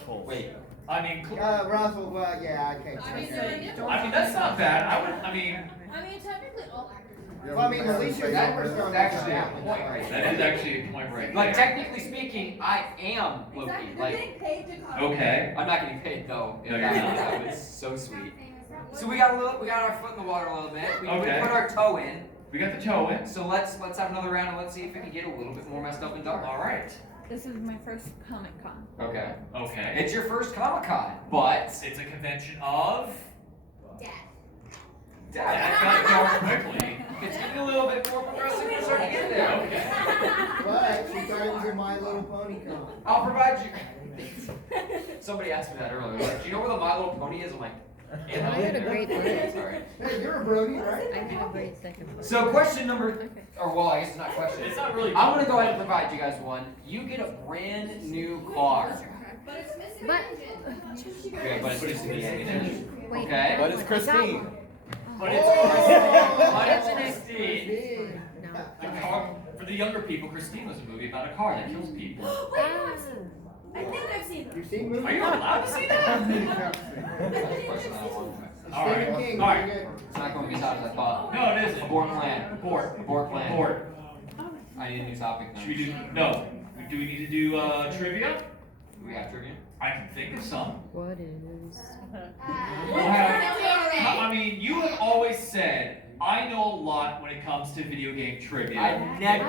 Wait. I mean, Russell, well, yeah, I can't say that. I mean that's not bad. I mean, Technically all actors. Well, I mean, Alicia Silverstone That's actually doesn't a have point it. right that is actually a point right Like there. technically speaking, I am Loki. Like paid to cosplay. Okay. I'm not getting paid though. No, you're that, not. that was so sweet. So we got our foot in the water a little bit. We Okay. put our toe in. We got the toe in. So let's have another round and let's see if we can get a little bit more messed up and dark. Alright. This is my first Comic Con. Okay. Okay. It's your first Comic-Con, but It's a convention of. That Dad, got dark quickly. it's getting a little bit more progressive. We're starting to get there. Okay. But she thought it was a My Little Pony comic. I'll provide you. Somebody asked me that earlier. Like, do you know where the My Little Pony is? I'm like, I had a great first. sorry. Hey, you're a Brody, right? I had a great second. So question number, or well, I guess it's not a question. It's not really. I'm gonna go ahead and provide you guys one. You get a brand new car. But Okay, but it's just the engine. wait. Okay. But it's Christine. But it's That's an Christine. No. The car, for the younger people, Christine was a movie about a car that kills people. I think I've seen You've seen movies? Are you allowed to see that? That's the question I want. Alright. Stephen King, Alright. very good. It's not going to be as hot as I thought. No, it isn't. Abort plan. Abort. Abort plan. Abort. I need a new topic now. Should we do? No. Do we need to do trivia? Do we have trivia? I can think of some. What is? We'll have, I mean, you have always said, I know a lot when it comes to video game trivia. I never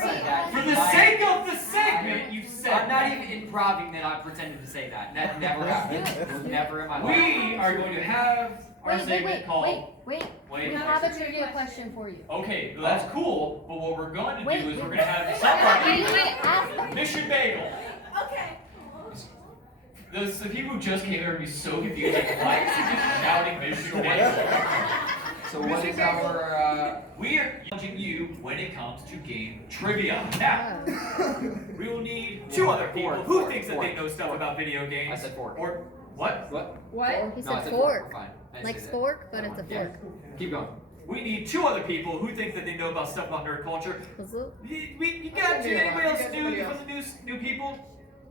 said that. For the sake of the segment, you said I'm not that. even improving that I pretended to say that. That never happened. Never in my life. We are going to have our segment called. Wait. Wait. We have a trivia question for you. Okay, well, that's cool, but what we're going to do Wait, is wait, we're going to have Wait, somebody. ask. Mission Bagel. Okay. The people who just came here are going to be so confused. Like, why is he just shouting Mission Bagel? So what is our, We are challenging you when it comes to game trivia. Now, we will need two other people who thinks that they know stuff about video games. I said fork. Or what? What? What? He No, I said said fork. Fine. I didn't Like say that. spork, but it's a Yeah. fork. Keep going. We need two other people who think that they know about stuff about nerd culture. You got anybody else new from the new people?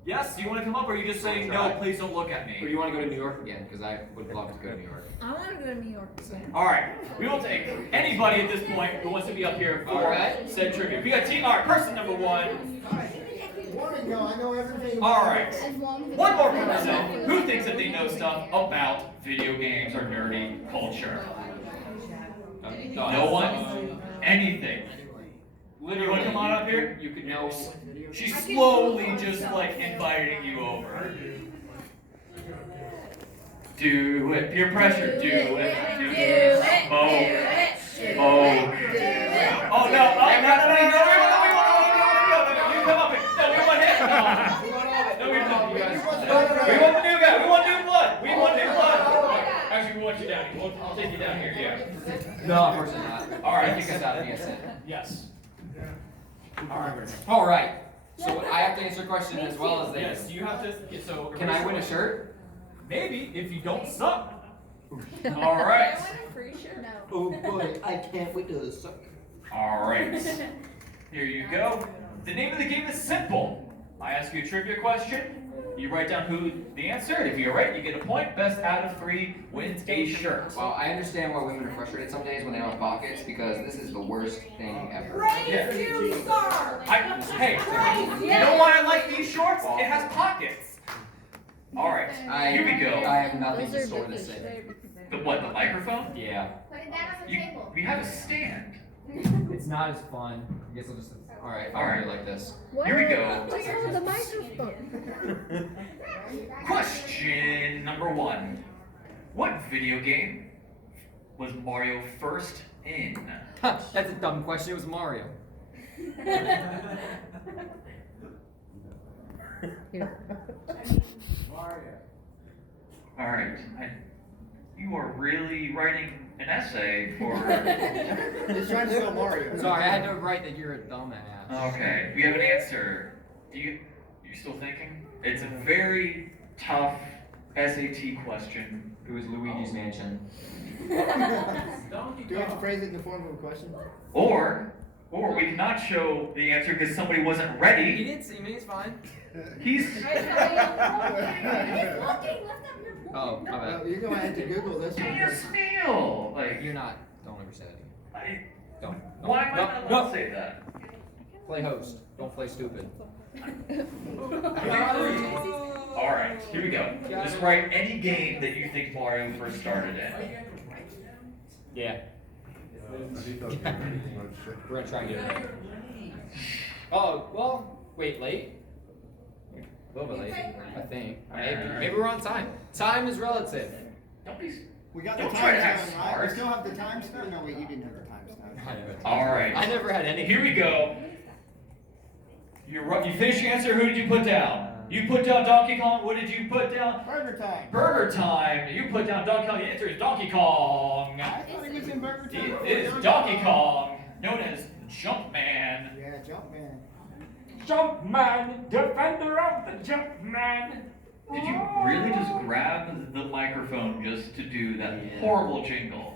Yes, do you want to come up or are you just saying no, please don't look at Or me? do you want to go to New York again? Because I would love to go to New York. I want to go to New York. Alright, we will take anybody at this point who wants to be up here for said trivia. We got team, alright, person number 1. Warning, no, I know everything. Alright, As long as one more person who thinks that they know stuff about video games or nerdy culture. No one? Anything. You want to come on up here? You could know. She's slowly just like inviting you over. Do it. Peer pressure. Do it. Do it. Oh. Oh. Oh no. Oh, no. You come up here. No, we want him. No, we want you guys. We want the new guy. We want new blood. We want new blood. Actually, we want you down here. We'll take you down here. Yeah. No, unfortunately not. All right. I think that's out of BSN. Yes. All right. So I have to answer a question as well as they. Yes, you have to. So Can I win a shirt? Maybe if you don't suck. All right. Oh boy, I can't wait to suck. All right. Here you go. The name of the game is simple. I ask you a trivia question. You write down who the answer. If you're right, you get a point. Best out of 3 wins a shirt. Well, I understand why women are frustrated some days when they don't have pockets because this is the worst thing ever. Yeah. Hey, you know why I like these shorts? It has pockets. All right. Here we go. I have nothing to store this in. The what? The microphone? Yeah. Put it down on the table. We have a stand. It's not as fun. I guess I'll just. All right. All right. Do it like this. Here we go. What's wrong with the microphone? Question number 1. What video game was Mario first in? Huh, that's a dumb question. It was Mario. All right. You are really writing an essay for. He's trying to spell Mario. Sorry, I had to write that you're a dumbass. Okay, we have an answer. You still thinking? It's a very tough SAT question. It was Luigi's Mansion. Do you have to phrase it in the form of a question? Or we cannot show the answer because somebody wasn't ready. He didn't see me. It's fine. He's. Oh, my bad. You're going to have to Google this one. Daniel Steele. Like You're not. Don't ever say that. Don't. Why am I not allowed to say that? Play host. Don't play stupid. All right, here we go. Just write any game that you think Mario first started in. Yeah. We're We're gonna try and get it right. Oh, well, wait, late? A little bit late, I think. Maybe we're on time. Time is relative. Don't be. We got the Don't try to time act stamp, right? smart. We still have the time stamp? No, wait, you didn't have the time stamp. All right. I never had any. Here we go. You finished your answer. Who did you put down? You put down Donkey Kong. What did you put down? Burger time. Burger Time. You put down Donkey Kong. The answer is Donkey Kong. I thought he was in Burger Time. It is Donkey Kong, known as Jumpman. Yeah, Jumpman. Jumpman, defender of the Jumpman. Did you really just grab the microphone just to do that horrible jingle?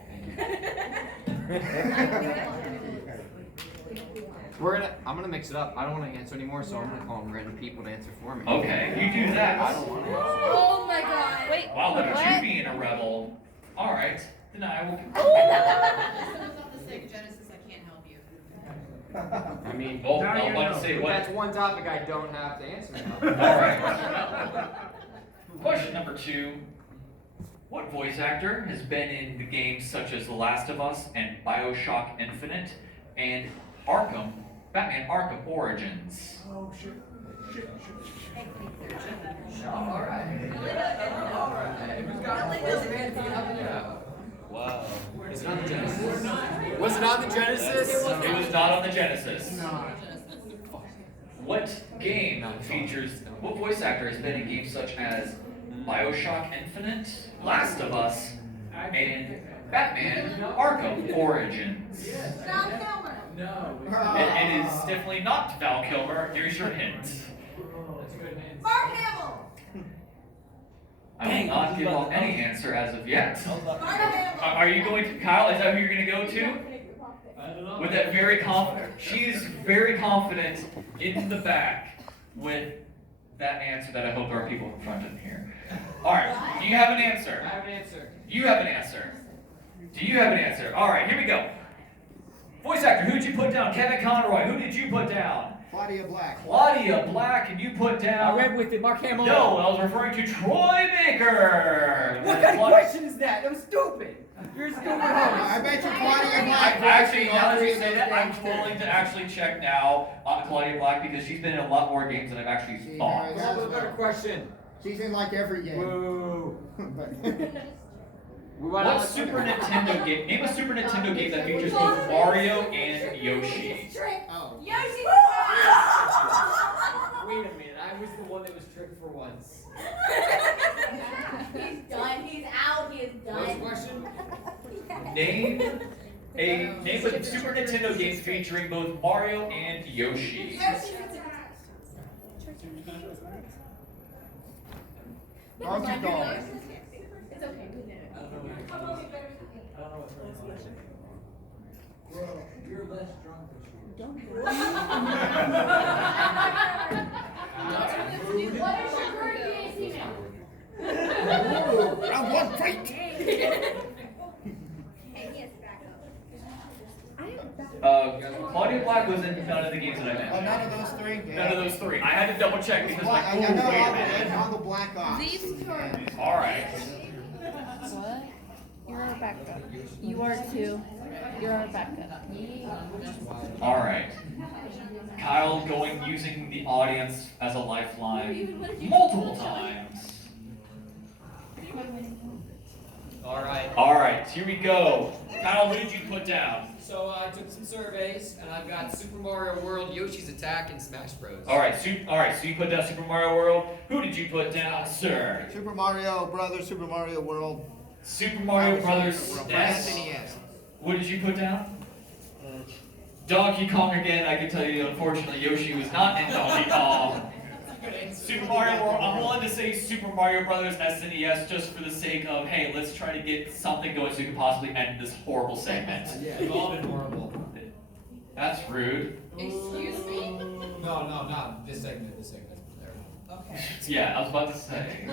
I'm gonna mix it up. I don't want to answer anymore, so I'm gonna call random people to answer for me. Okay, you do that. I don't want to. Oh my god. Wait. Wow, look at what? you being a rebel. All right, then I will. I mean, Oh, I was about to say what? that's one topic I don't have to answer now. All right. Question number 2. What voice actor has been in the games such as The Last of Us and BioShock Infinite and Batman Arkham Origins? Oh, shit. Wow. Is it on the Genesis? Was it on the Genesis? It was not on the Genesis. What game features, what voice actor has been in games such as BioShock Infinite, Last of Us, and Batman Arkham Origins? Val Kilmer. It is definitely not Val Kilmer. Here's your hint. Mark Hamill. I will not give out any answer as of yet. Mark Hamill. Are you going to, Kyle, is that who you're going to go to? With that very confident, she's very confident in the back with that answer that I hope our people in front didn't hear. All right. Do you have an answer? I have an answer. You have an answer. Do you have an answer? All right. Here we go. Voice actor. Who did you put down? Kevin Conroy. Who did you put down? Claudia Black. Claudia Black, and you put down. I went with it, Mark Hamill. No, I was referring to Troy Baker. What kind of question is that? That was stupid. You're a stupid host. I bet you Claudia Black. Actually, now that you say that, I'm willing to actually check now on Claudia Black because she's been in a lot more games than I've actually thought. That's a better question. She's in like every game. Woo. What Super Nintendo game? Name a Super Nintendo game that features both Mario and Yoshi. Oh. Yoshi! Wait a minute, I was the one that was tricked for once. He's done. He's out. He is done. What's the question? Name a Super Nintendo game featuring both Mario and Yoshi. Donkey Kong. It's okay. We know. You're less drunk this year. What is your current PhD now? Round one, fight! Hey, he has to back up. Claudia Black was in none of the games that I mentioned. None of those three? None of those three. I had to double check because like, I oh, know wait a minute. all the Black Ops. These two are. All right. What? You're our backup. You are too. You're our backup. All right. Kyle using the audience as a lifeline multiple times. All right, here we go. Kyle, who did you put down? So I took some surveys, and I've got Super Mario World, Yoshi's Attack, and Smash Bros. All right, so you put down Super Mario World. Who did you put down, sir? Super Mario Brothers, Super Mario World. Super Mario Brothers Yes. SNES. What did you put down? Donkey Kong again. I can tell you, unfortunately, Yoshi was not in Donkey Kong. Super Mario World. I'm willing to say Super Mario Brothers SNES just for the sake of, hey, let's try to get something going so we can possibly end this horrible segment. Yeah, you've all been horrible. That's rude. Excuse me? No, not this segment. This segment. Okay. Yeah, I was about to say.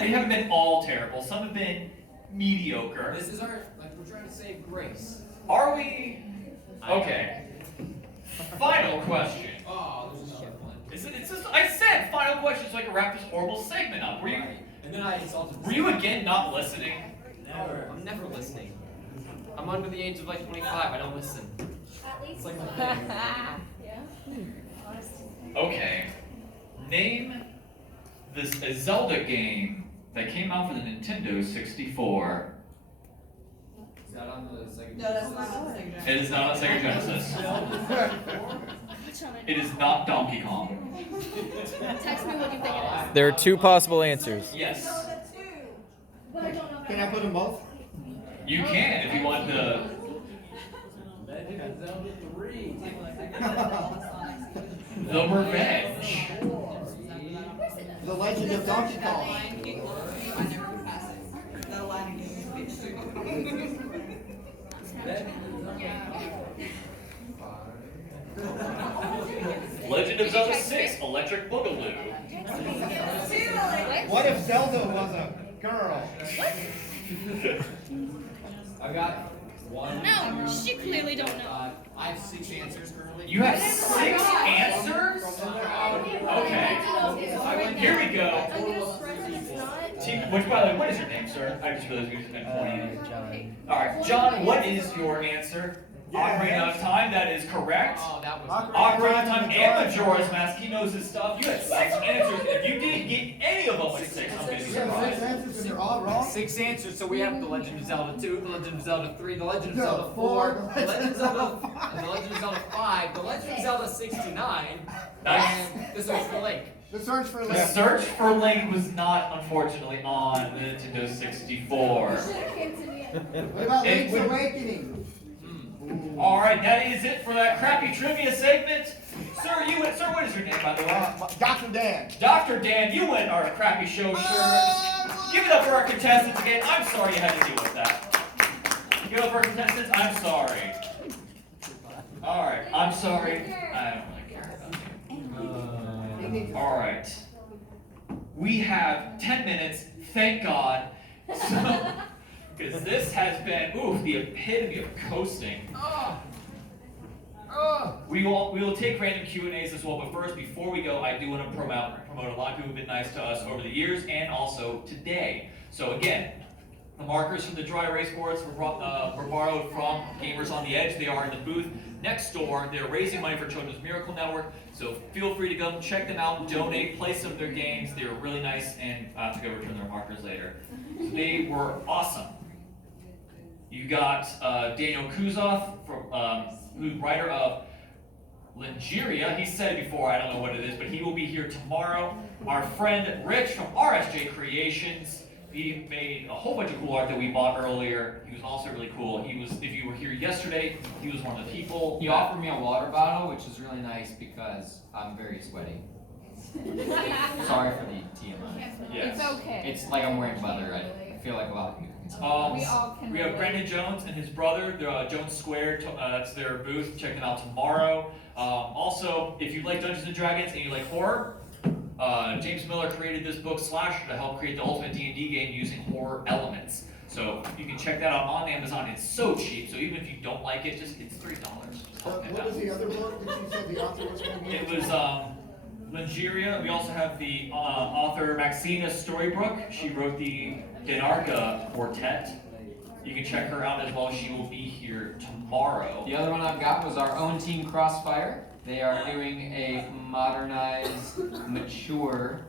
They haven't been all terrible. Some have been mediocre. This is our, like, we're trying to save grace. Are we? Okay. Final question. Oh, there's another one. It's just, I said final question so I can wrap this horrible segment up. Were you? Right. And then I insulted. Were you again not listening? Never. I'm never listening. I'm under the age of like 25. I don't listen. At least. It's like my thing. Yeah. Okay. Name this a Zelda game that came out for the Nintendo 64. Is that on the second? No, that's not on the Sega It is not on Sega Genesis. It is not Donkey Kong. Text me what you think it is. There are two possible answers. Yes. But I don't know. Can I put them both? You can if you want to. Legend of Zelda 3. The Revenge. The Legend of Donkey Kong. I never could pass it. That Aladdin game is stupid. Legend of Zelda 6, Electric Boogaloo. What if Zelda was a girl? I got one. No, she clearly don't know. I have 6 answers currently. You have 6 answers? Okay. Here we go. Which, by the way, what is your name, sir? I just realized you just been pointing. John. Alright, John, what is your answer? Ocarina of Time, that is correct. Oh, that was. Ocarina of Time and Majora's Mask, he knows his stuff. You had 6 answers. If you didn't get any of them with 6, I'm going to be You have 6 surprised. answers and they're all wrong? 6 answers, so we have the Legend of Zelda 2, the Legend of Zelda 3, the Legend of No, Zelda 4, 4, the Legend of Zelda, and the Legend of Zelda 5, the Legend of Zelda 69, Nice. and the Search for Link. The Search for The Link. Search for Link was not, unfortunately, on the Nintendo 64. What about It Link's would- Awakening? Alright, that is it for that crappy trivia segment. Sir, what is your name, by the way? Dr. Dan. Dr. Dan, you win our crappy show, sir. Give it up for our contestants again. I'm sorry you had to deal with that. Give it up for our contestants. I'm sorry. Alright, I'm sorry. I don't really care about you. Alright. we have 10 minutes, thank God. So, because this has been, the epitome of coasting. We will take random Q&As as well, but first, before we go, I do want to promote a lot of people who've been nice to us over the years and also today. So again, the markers from the dry erase boards were borrowed from Gamers on the Edge. They are in the booth next door. They're raising money for Children's Miracle Network, so feel free to go check them out, donate, play some of their games. They were really nice, and I'll have to go return their markers later. They were awesome. You got Daniel Kuzoff, who's writer of Lingeria. He said it before, I don't know what it is, but he will be here tomorrow. Our friend Rich from RSJ Creations. He made a whole bunch of cool art that we bought earlier. He was also really cool. If you were here yesterday, he was one of the people. He offered me a water bottle, which is really nice because I'm very sweaty. Sorry for the TMI. Yes. It's okay. It's like I'm wearing leather. I feel like a lot of people. We have Brandon Jones and his brother, Jones Squared. That's their booth. Check them out tomorrow. Also, if you like Dungeons & Dragons and you like horror, James Miller created this book Slasher to help create the ultimate D&D game using horror elements. So you can check that out on Amazon. It's so cheap. So even if you don't like it, it's $3. What was the other book that you said the author was going to be? It was Lingeria. We also have the author Maxina Storybrooke. She wrote the Dinarka Quartet. You can check her out as well. She will be here tomorrow. The other one I've got was our own team Crossfire. They are doing a modernized, mature,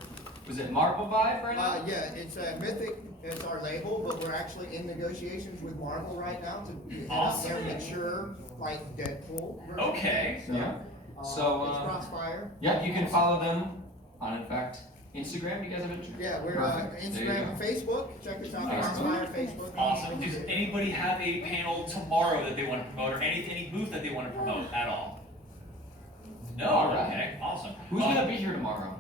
was it Marvel vibe right now? Yeah, it's Mythic. It's our label, but we're actually in negotiations with Marvel right now to get out their mature, like Deadpool version. Okay. So, Yeah. So it's Crossfire. Yeah, you can follow them on, in fact, Instagram. You guys have Instagram? Yeah, we're Perfect. There you Instagram and go. Facebook. Check us out. Crossfire, Facebook. Awesome. Does anybody have a panel tomorrow that they want to promote, or any booth that they want to promote at all? No. All right. Okay. Awesome. Who's gonna be here tomorrow?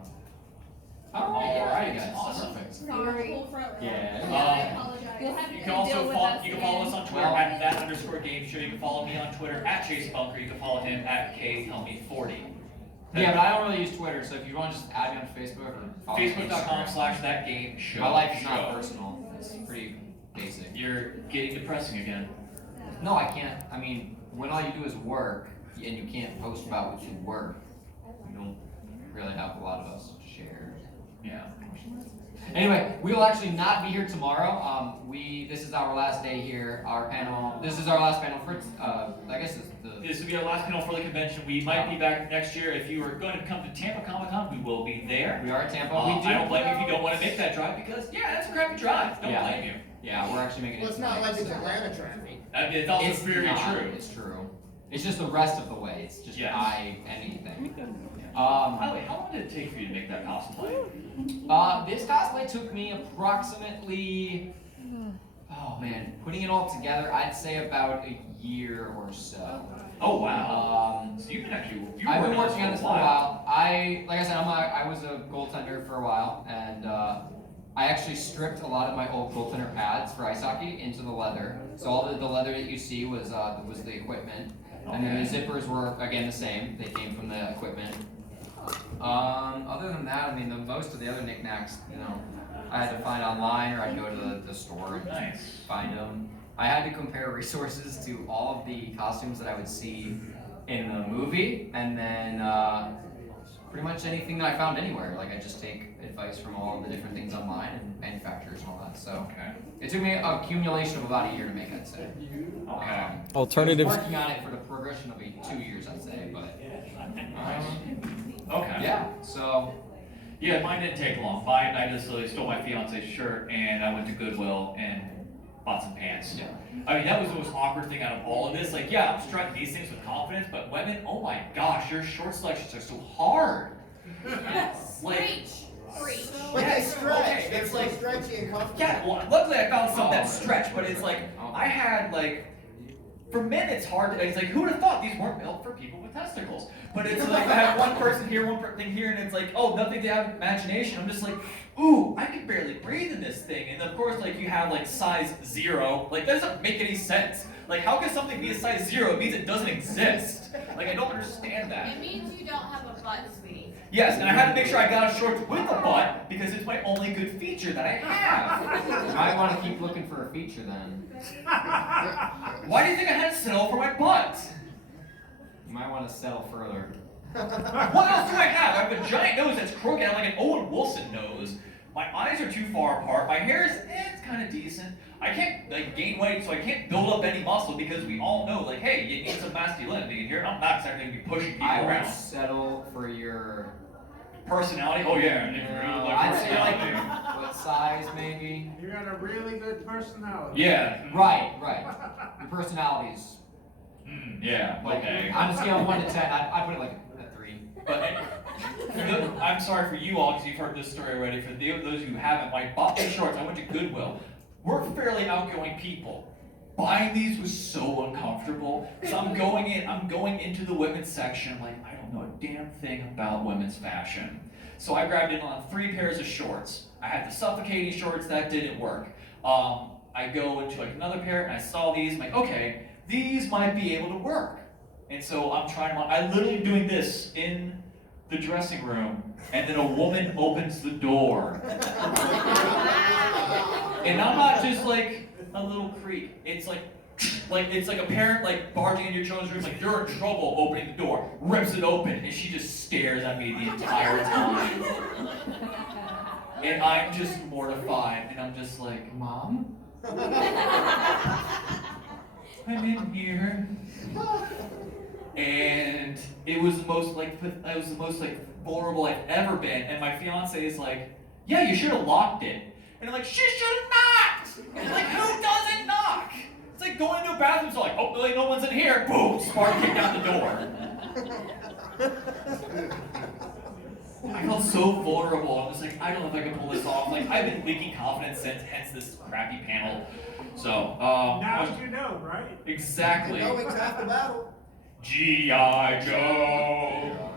Alright, guys. Awesome. Perfect. Sorry. Yeah. I apologize. You'll have You to can also deal with follow, us you can follow us again. on Twitter at @that_game show. You can follow me on Twitter @ChaseBunker. You can follow him @KHelmy40. Yeah, but I don't really use Twitter, so if you want to just add me on Facebook or follow me on Instagram. Facebook.com/thatgameshow. My life is not personal. It's pretty basic. You're getting depressing again. No, I can't. I mean, when all you do is work and you can't post about what you work, you don't really have a lot of us to share. Yeah. Anyway, we will actually not be here tomorrow. This is our last day here. Our panel. This is our last panel for. I guess it's the. This will be our last panel for the convention. We might be back next year. If you are going to come to Tampa Comic Con, we will be there. We are at Tampa. I don't blame you if you don't want to make that drive because that's a crappy drive. Don't blame you. Yeah, we're actually making it. Well, it's not like it's Atlanta traffic. I mean, it's also very not, true. It's true. It's just the rest of the way. It's just anything. By the way, how long did it take for you to make that cosplay? This cosplay took me approximately, oh man, putting it all together, I'd say about a year or so. Oh wow. So you've been I've been working on this for a while. Like I said, I was a goaltender for a while, and I actually stripped a lot of my old goaltender pads for ice hockey into the leather. So all the leather that you see was the equipment, and then the zippers were again the same. They came from the equipment. Other than that, I mean, most of the other knickknacks, I had to find online or I'd go to the store and find them. I had to compare resources to all of the costumes that I would see in the movie, and then pretty much anything that I found anywhere. Like I just take advice from all of the different things online and manufacturers and all that. So it took me an accumulation of about a year to make, I'd say. Alternatives. I was working on it for the progression of 2 years, I'd say, but. Okay. Yeah. So. Yeah, mine didn't take long. Mine, I just literally stole my fiance's shirt and I went to Goodwill and bought some pants. Yeah. I mean, that was the most awkward thing out of all of this. Like, yeah, I'm striking these things with confidence, but women, oh my gosh, your short selections are so hard. Like, Preach. But they stretch. Okay, it's like stretchy and comfortable. Yeah, well, luckily I found some that stretch, but it's like I had like for men it's hard to. It's like who would have thought these weren't built for people with testicles? But it's like I have one person here, one thing here, and it's like nothing to have imagination. I'm just like, ooh, I can barely breathe in this thing. And of course, like you have like size 0, like that doesn't make any sense. Like, how can something be a size 0? It means it doesn't exist. Like, I don't understand that. It means you don't have a butt, sweetie. Yes, and I had to make sure I got shorts with a butt because it's my only good feature that I have. You might want to keep looking for a feature then. Why do you think I had to settle for my butt? You might want to settle further. What else do I have? I have a giant nose that's crooked. I have like an Owen Wilson nose. My eyes are too far apart. My hair is, it's kind of decent. I can't like gain weight, so I can't build up any muscle because we all know, like, hey, you need some masculinity in here. I'm not exactly going to be pushing people I would around. settle for your Personality? Oh yeah, if you really like I'd say personality. like what size maybe? You got a really good personality. Yeah. Right. Your personalities. Yeah. Like, Okay. on a scale of 1 to 10, I'd put it like a 3. But I'm sorry for you all because you've heard this story already. For those who haven't, when I bought these shorts, I went to Goodwill. We're fairly outgoing people. Buying these was so uncomfortable. So I'm going into the women's section. I'm like, I don't know a damn thing about women's fashion. So I grabbed in on 3 pairs of shorts. I had the suffocating shorts, that didn't work. I go into like another pair and I saw these. I'm like, okay, these might be able to work. And so I'm trying them on. I literally doing this in the dressing room, and then a woman opens the door. And I'm not just like a little creep. It's like it's like a parent like barging in your children's room, like you're in trouble, opening the door, rips it open, and she just stares at me the entire time. And I'm just mortified, and I'm just like, Mom? I'm in here. And it was the most vulnerable I've ever been. And my fiance is like, yeah, you should have locked it. And I'm like, she should have knocked! And like, who doesn't knock? It's like going into a bathroom, so like, hopefully no one's in here. Boom, spark kicked out the door. I felt so vulnerable. I was like, I don't know if I can pull this off. Like, I've been leaking confidence since, hence this crappy panel. So, now you know, right? Exactly. Knowing's half the battle. G.I. Joe.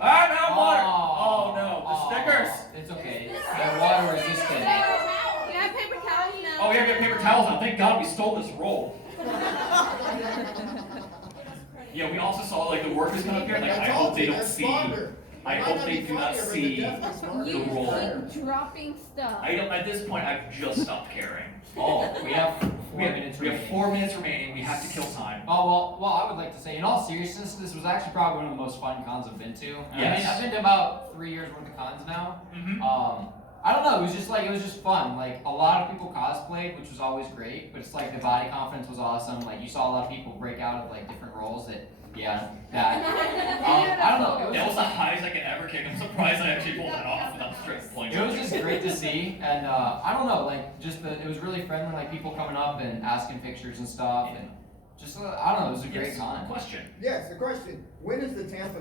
I'm out water. Oh no, the stickers. It's okay. They're water resistant. You have paper towels now. Oh, we have to get paper towels now. Thank God we stole this roll. Yeah, we also saw like the workers come up here. Like, I hope they don't see. I hope they do not see the roll. Keep dropping stuff. I don't. At this point, I've just stopped caring. Oh, we have 4 minutes We have remaining. 4 minutes remaining. We have to kill time. Oh, well, I would like to say, in all seriousness, this was actually probably one of the most fun cons I've been to. I mean, I've been to about 3 years worth of cons now. I don't know, it was just fun. Like, a lot of people cosplayed, which was always great, but it's like the body confidence was awesome. Like, you saw a lot of people break out of like different roles that, I don't know. That was the highest I could ever kick. I'm surprised I actually pulled that off without straight pulling. It was just great to see, and I don't know, like, it was really friendly, like people coming up and asking pictures and stuff, and just, I don't know, it was a great con. Question. Yes, the question. When is the Tampa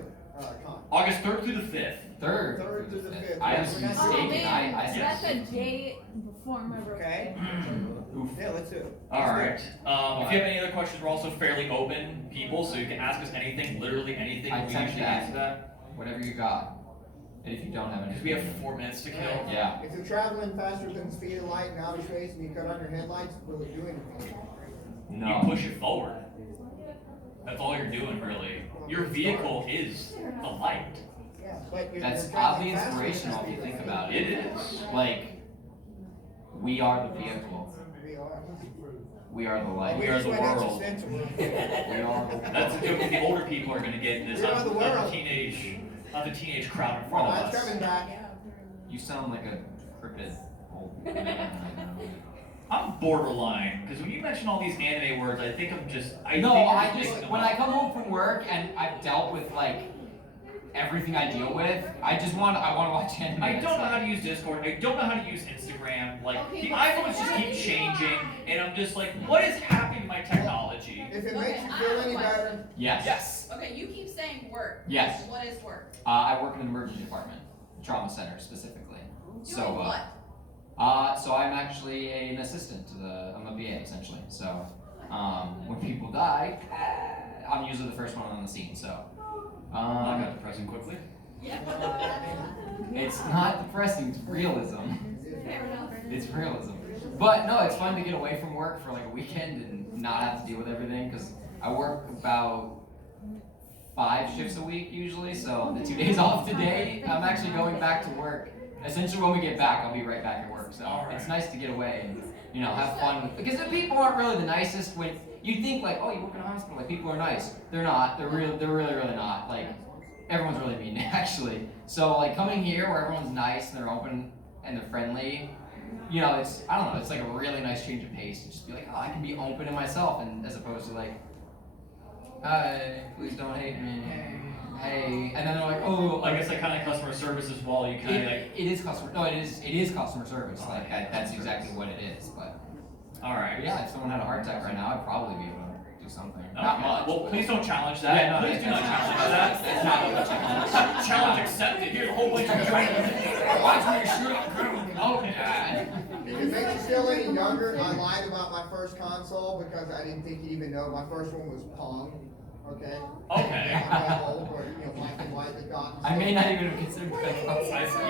con? August 3rd through the 5th. 3rd. 3rd to the 5th. I was Oh mistaken. man, I said that's a J before my birthday. Okay. Yeah, let's do it. Alright. If you have any other questions, we're also fairly open people, so you can ask us anything, literally anything. I We tend usually to answer ask that. whatever you got. And if you don't have any. Because we have 4 minutes to kill. Yeah. If you're traveling faster than the speed of light in outer space and you cut on your headlights, will it do anything? No. You push it forward. That's all you're doing, really. Your vehicle is the light. Yeah, but you're That's traveling oddly faster than inspirational if you the speed think of light. about it. It is. Like, we are the vehicle. We are. We are the light. We are the just went world. existential. We are the That's a joke that the older people are going to get this. We are Not the world. the teenage crowd in front of That's us. coming back. You sound like a crippled old man right now. I'm borderline, because when you mention all these anime words, I think I'm just. When I come home from work and I've dealt with like everything I deal with, I want to watch anime. I don't know how to use Discord. I don't know how to use Instagram. Like, the iPhones just keep changing, and I'm just like, what is happening to my technology? If it makes you feel any better. Yes. Yes. Okay, you keep saying work. Yes. What is work? I work in an emergency department, trauma center specifically. Doing what? So I'm actually an assistant to I'm a BA essentially. So when people die, I'm usually the first one on the scene. So I got depressing quickly. it's not depressing, it's realism. Fair enough. It's realism. But no, it's fun to get away from work for like a weekend and not have to deal with everything because I work about 5 shifts a week usually. So the 2 days off today, I'm actually going back to work. Essentially, when we get back, I'll be right back at work. So it's nice to get away and have fun with, because the people aren't really the nicest. When you think like, oh, you work in a hospital, like people are nice. They're not. They're really not. Like everyone's really mean actually. So like coming here where everyone's nice and they're open and they're friendly, it's I don't know. It's like a really nice change of pace to just be like, oh, I can be open to myself, and as opposed to like, hi, please don't hate me. Hey, and then they're like, oh, I guess like kind of customer service as well. You kind of like. It is customer. No, it is customer service. Like that's exactly what it is. But all right. But yeah, if someone had a heart attack right now, I'd probably be able to do something. Okay. Not much. Well, please don't challenge that. Yeah, no, please do not challenge that. It's not a challenge. Challenge accepted. Here's a whole bunch of dragons. Watch me shoot up crew. Oh God. If it makes you feel any younger, I lied about my first console because I didn't think you'd even know. My first one was Pong. Okay. Okay. I'm old, where black and white, the dot. I may not even have considered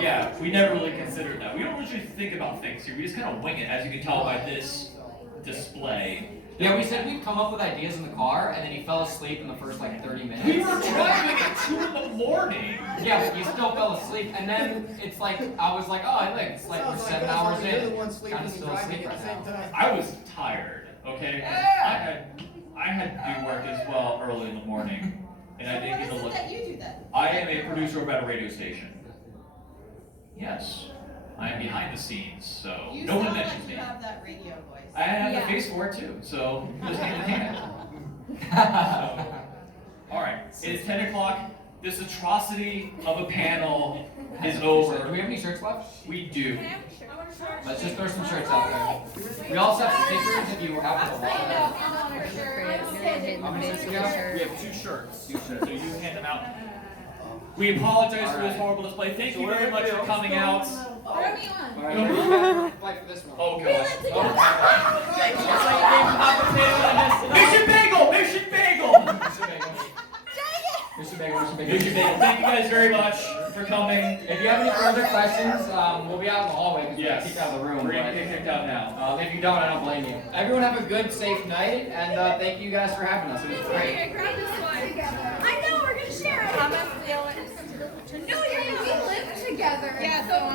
Yeah, we never really considered that. We don't usually think about things here. We just kind of wing it, as you can tell by this display. Yeah, we said we'd come up with ideas in the car, and then he fell asleep in the first like 30 minutes. We were driving at 2 in the morning. Yeah, but you still fell asleep, and then it's like I was like, oh, it's like we're 7 hours in. You're the one sleeping Kind of and still driving asleep at the right same now. time. I was tired. Okay. Yeah. I had to do work as well early in the morning, and I didn't get to look. What is it that you do then? I am a producer of at a radio station. Yes, I am behind the scenes, so You no one sound mentions like me. you have that radio voice. I have Yeah. the face for it too, so just hand in hand. All right, it is 10 o'clock. This atrocity of a panel is Do over. we have any shirts left? We do. Let's just throw some shirts out there. We also have stickers if you happen to want them. We have 2 shirts. So you hand them out. We apologize for this horrible display. Thank you very much for coming out. Fight for this one. Oh gosh. Mission Bagel! Mission Bagel! Mission Bagel. Thank you guys very much for coming. If you have any further questions, we'll be out in the hallway because we got kicked out of the room. We're gonna get kicked out now. If you don't, I don't blame you. Everyone have a good, safe night, and thank you guys for having us. It was great. Grab this one. I know, we're gonna share it. I'm feeling. No, we live together. Yeah, so